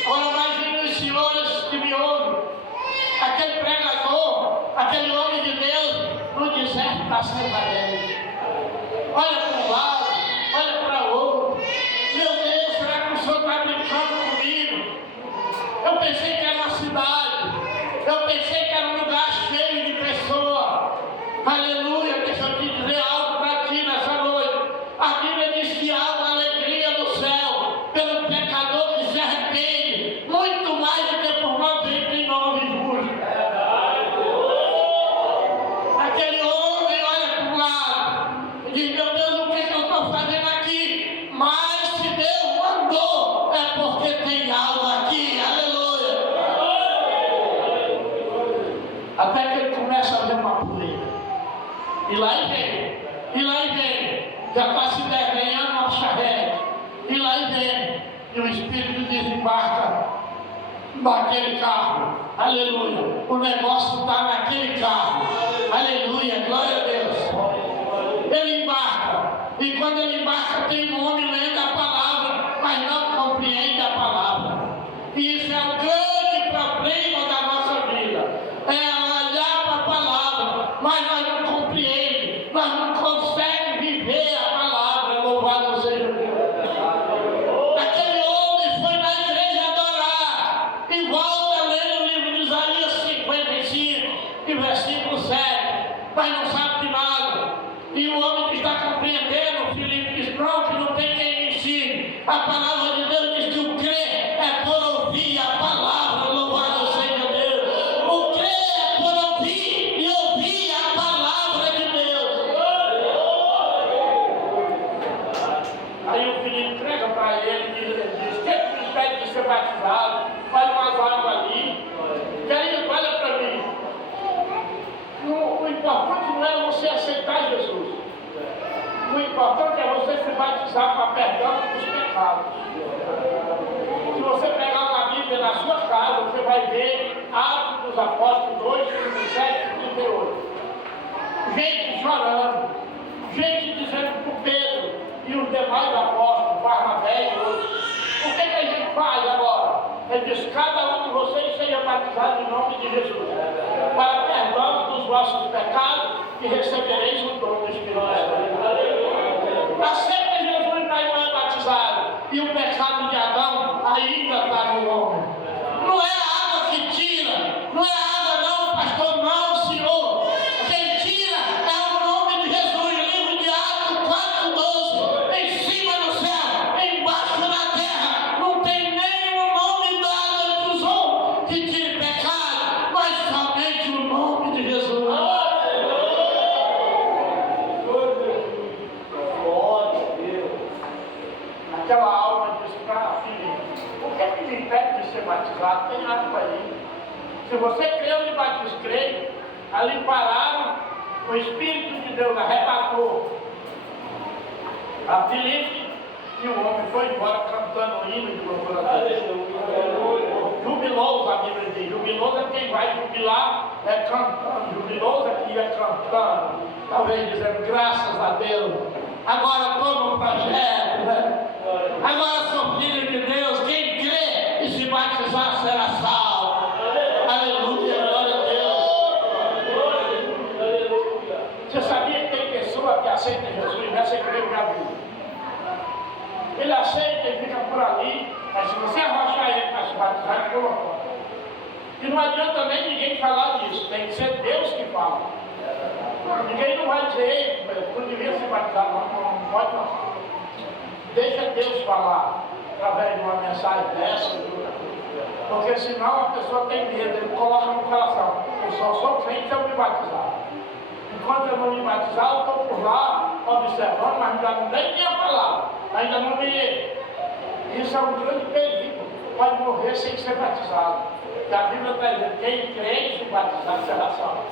Agora imagine os senhores que me ouvem, aquele pregador, aquele homem de Deus, no deserto da Cesareia. Olha para um lado, olha para o outro. Meu Deus, será que o senhor está brincando comigo? Eu pensei que era uma cidade, eu pensei que era um lugar cheio de pessoas. Aleluia, deixa eu te dizer algo para ti nessa noite. A Bíblia diz que há uma alegria no céu pelo pecador que se arrepende, muito mais do que por 99 justos. Aquele homem olha para o lado e diz, meu Deus, o que eu estou fazendo aqui? Mas se Deus mandou, é porque tem algo aqui. Aleluia. Até que ele começa a ver uma poeira. E lá e vem, já está se desenhando uma charrete. E lá e vem, e o Espírito desembarca naquele carro. Aleluia. O negócio está naquele carro. Aleluia, glória a Deus. Ele embarca, e quando ele embarca, tem um homem lendo a palavra, mas não compreende a palavra. E isso é um grande problema da nossa vida. É olhar para a palavra, mas nós não compreendemos, nós não conseguimos viver a palavra. Louvado seja Deus. Aquele homem foi na igreja adorar e volta a ler o livro de Isaías 55, e versículo 7, mas não sabe de nada. E o homem que está compreendendo, Filipe diz, não, que não tem quem me ensine. A palavra de Deus diz que o crer é por ouvir a palavra. Louvado seja Deus. O crer é por ouvir e ouvir a palavra de Deus. Aí o Filipe entrega para ele e diz, quem me impede de ser batizado? Faz umas águas ali. Querido, olha para mim. O importante não é você aceitar Jesus. O importante é você se batizar para perdão dos pecados. Se você pegar uma Bíblia na sua casa, você vai ver Atos dos Apóstolos 2, 37 e 38. Gente chorando, gente dizendo para o Pedro e os demais apóstolos, Barnabé e outros, o que a gente faz agora? Ele diz, cada um de vocês seja batizado em nome de Jesus, para perdão dos vossos pecados, e recebereis o dom do Espírito Santo. Aceita Jesus, mas não é batizado, e o pecado de Adão ainda está no homem. Não é a água que tira, não é a água não, pastor, não, Senhor. Quem tira é o nome de Jesus. O livro de Atos 4 aquela alma disse para a filha: o que é que me impede de ser batizado? Tem água aí. Se você crê, eu lhe batizo, creio. Ali pararam, o Espírito de Deus arrebatou a Filipe e o homem foi embora cantando o hino de louvor a Deus. Jubiloso, a Bíblia diz. Jubiloso é quem vai jubilar, é cantando. Jubiloso é quem é cantando. Talvez dizendo graças a Deus. Agora estou no projeto, né? Agora sou filho de Deus. Quem crê e se batizar será salvo. Aleluia, glória a Deus. Você sabia que tem pessoa que aceita Jesus nessa igreja já viu? Ele aceita e fica por ali, mas se você arrochar ele para se batizar, ele pula fora. E não adianta nem ninguém falar disso, tem que ser Deus que fala. Ninguém não vai dizer, tu devia se batizar, não pode não. Deixa Deus falar, através de uma mensagem dessa, porque senão a pessoa tem medo, ele coloca no coração: eu só sou crente se eu me batizar. Enquanto eu não me batizar, eu estou por lá observando, mas ainda não nem tinha falado, ainda não me. Isso é um grande perigo, pode morrer sem ser batizado. E a Bíblia está dizendo: quem crê e se batizar será salvo.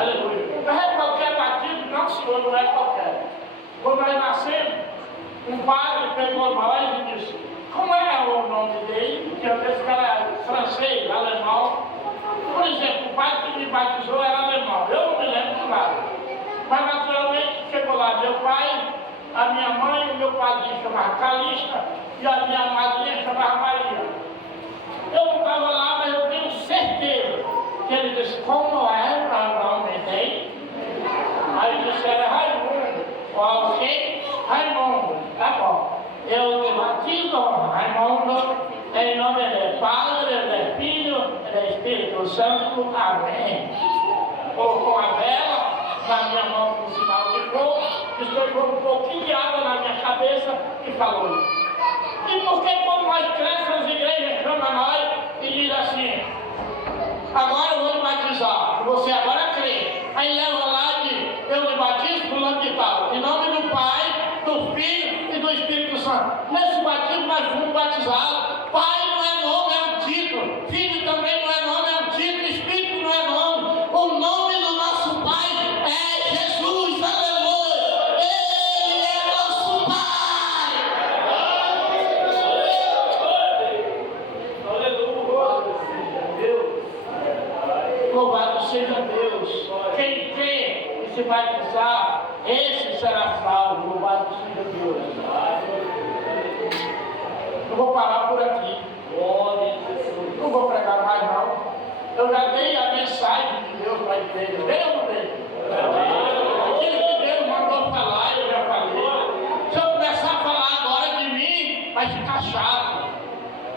Aleluia. Não é qualquer batismo, não, senhor, não é qualquer. Quando nós nascemos, um padre pegou nós e disse: como é o nome dele? Porque às vezes o cara é francês, alemão. Por exemplo, o pai que me batizou era alemão. Eu não me lembro de nada. Mas naturalmente chegou lá meu pai, a minha mãe, o meu padrinho chamava Calista e a minha madrinha chamava Maria. Eu não estava lá, mas eu tenho certeza que ele disse: como é o nome dele? Aí disse: era Raimundo. Ok? Raimundo, tá bom. Eu te batizo, Raimundo, em nome do Padre, do Filho e do Espírito Santo. Amém. Colocou a vela na minha mão com sinal de fogo, despejou um pouquinho de água na minha cabeça e falou: e por que quando nós crescemos, as igrejas chamam nós e dizem assim: agora eu vou lhe batizar, você agora crê. Aí leva lá e diz: eu lhe batizo fulano de tal, em nome do Pai, do Filho e do Espírito Santo. Nesse batismo nós fomos batizados. Pai não é nome, é um título. Filho também não é nome, é um título. Espírito não é nome. O nome do nosso Pai é Jesus. Aleluia. Ele é nosso Pai. Aleluia. Louvado seja Deus. Quem crê e se batizar, esse será salvo. Louvado seja Deus. Eu vou parar por aqui. Não vou pregar mais não. Eu já dei a mensagem de Deus para a igreja. Dei ou não dei? Aquilo que Deus mandou falar, eu já falei. Se eu começar a falar agora de mim, vai ficar chato.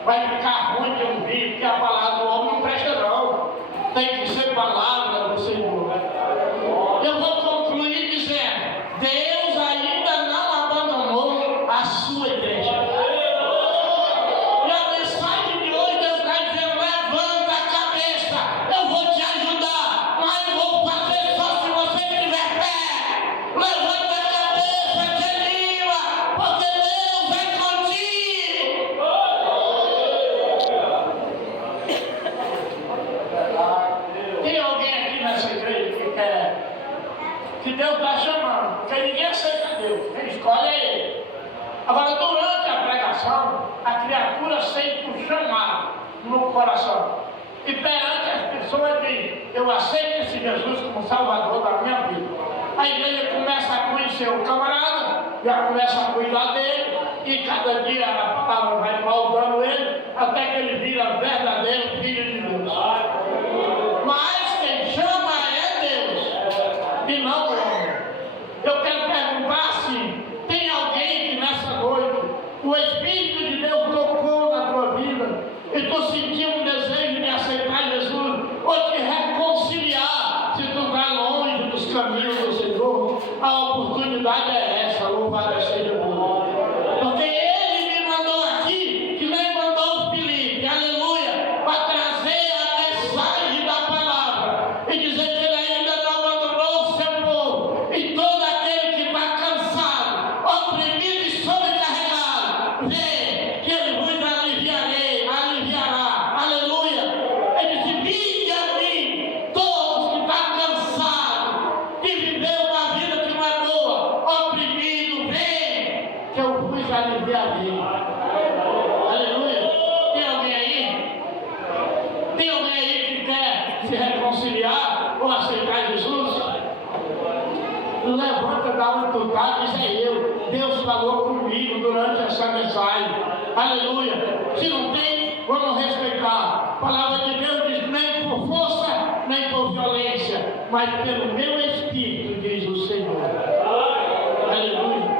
Vai ficar ruim de ouvir, porque a palavra do homem não presta não. Tem que ser palavra do Senhor. Eu vou concluir dizendo: Deus ainda não abandonou a sua igreja. E a mensagem de hoje, Deus está dizendo: levanta a cabeça, eu vou te ajudar, mas eu vou fazer só se você tiver fé. Levanta a cabeça, te anima, porque Deus é contigo. Tem alguém aqui nessa igreja que quer, que Deus está chamando? Porque ninguém aceita Deus, quem escolhe é Ele. Agora, durante a pregação, a criatura sente um chamado no coração. E perante as pessoas diz: eu aceito esse Jesus como Salvador da minha vida. A igreja começa a conhecer o camarada, já começa a cuidar dele, e cada dia a palavra vai moldando ele, até que ele vira verdadeiro filho de Deus. Mas quem chama é Deus, e não o homem. Eu quero perguntar assim: tem alguém que nessa noite o Espírito de Deus tocou na tua vida e tu sentiu um desejo de aceitar Jesus ou te reconciliar? Se tu está longe dos caminhos do Senhor, a oportunidade é essa. Louvado seja Deus. Porque Ele me mandou aqui, que nem mandou os Filipe, aleluia, para trazer a mensagem da palavra e dizer que Ele ainda não abandonou o seu povo. E todo aquele que está cansado, oprimido e sobrecarregado, perguntar onde tu está, diz é eu. Deus falou comigo durante essa mensagem. Aleluia. Se não tem, vamos respeitar. A palavra de Deus diz, nem por força, nem por violência, mas pelo meu Espírito, diz o Senhor. Aleluia.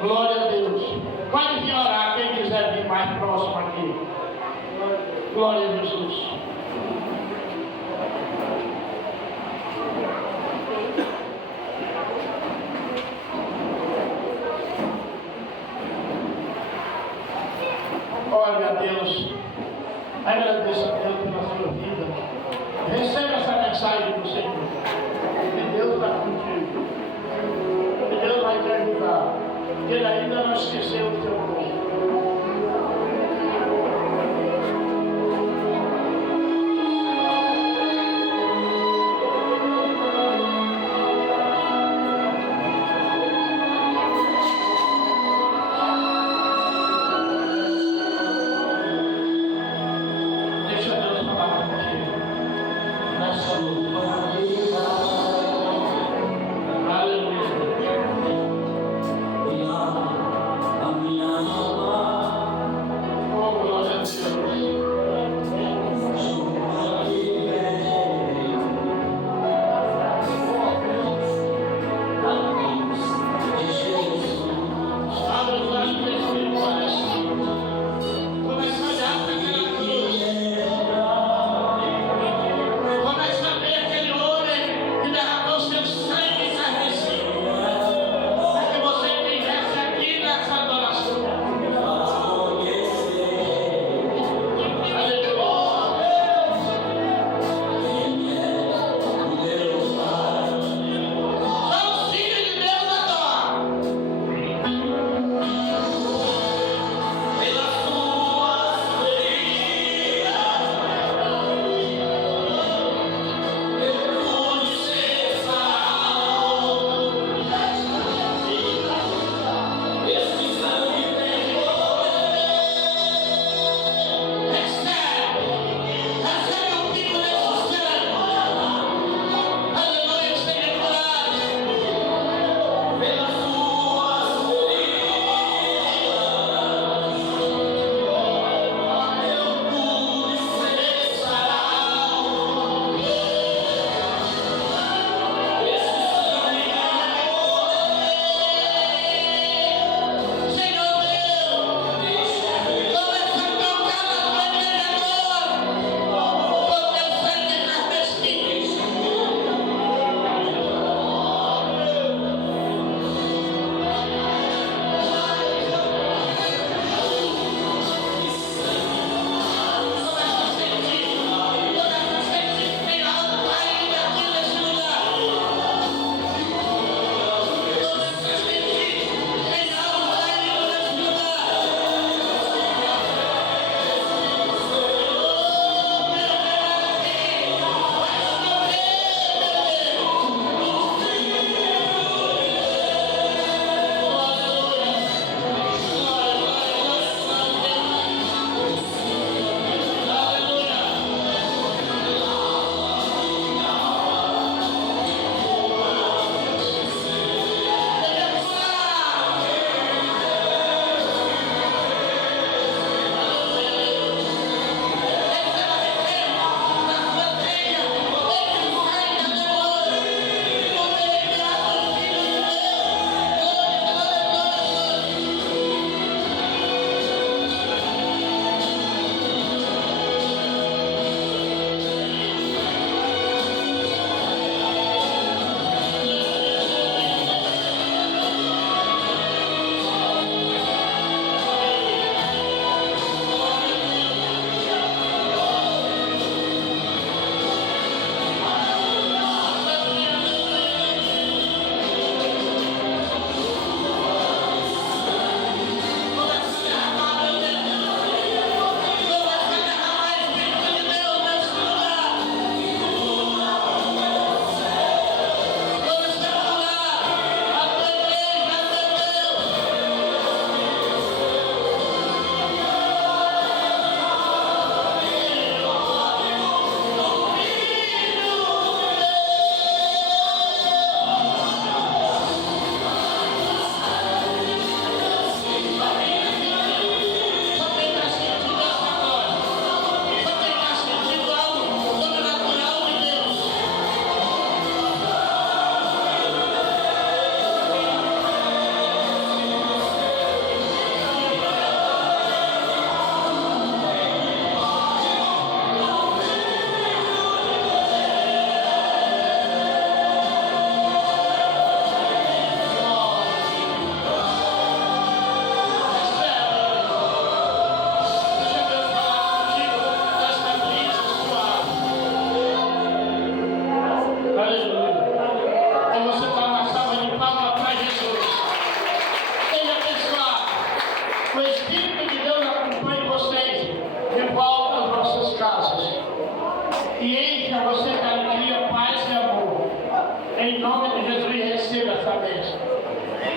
Glória a Deus. Pode vir orar quem quiser vir mais próximo aqui. Glória a Jesus. Glória a Deus. Agradeço a Deus pela sua vida. Receba essa mensagem do Senhor. Que Deus está contigo. Que Deus vai te ajudar. Que Ele ainda não esqueceu o teu povo.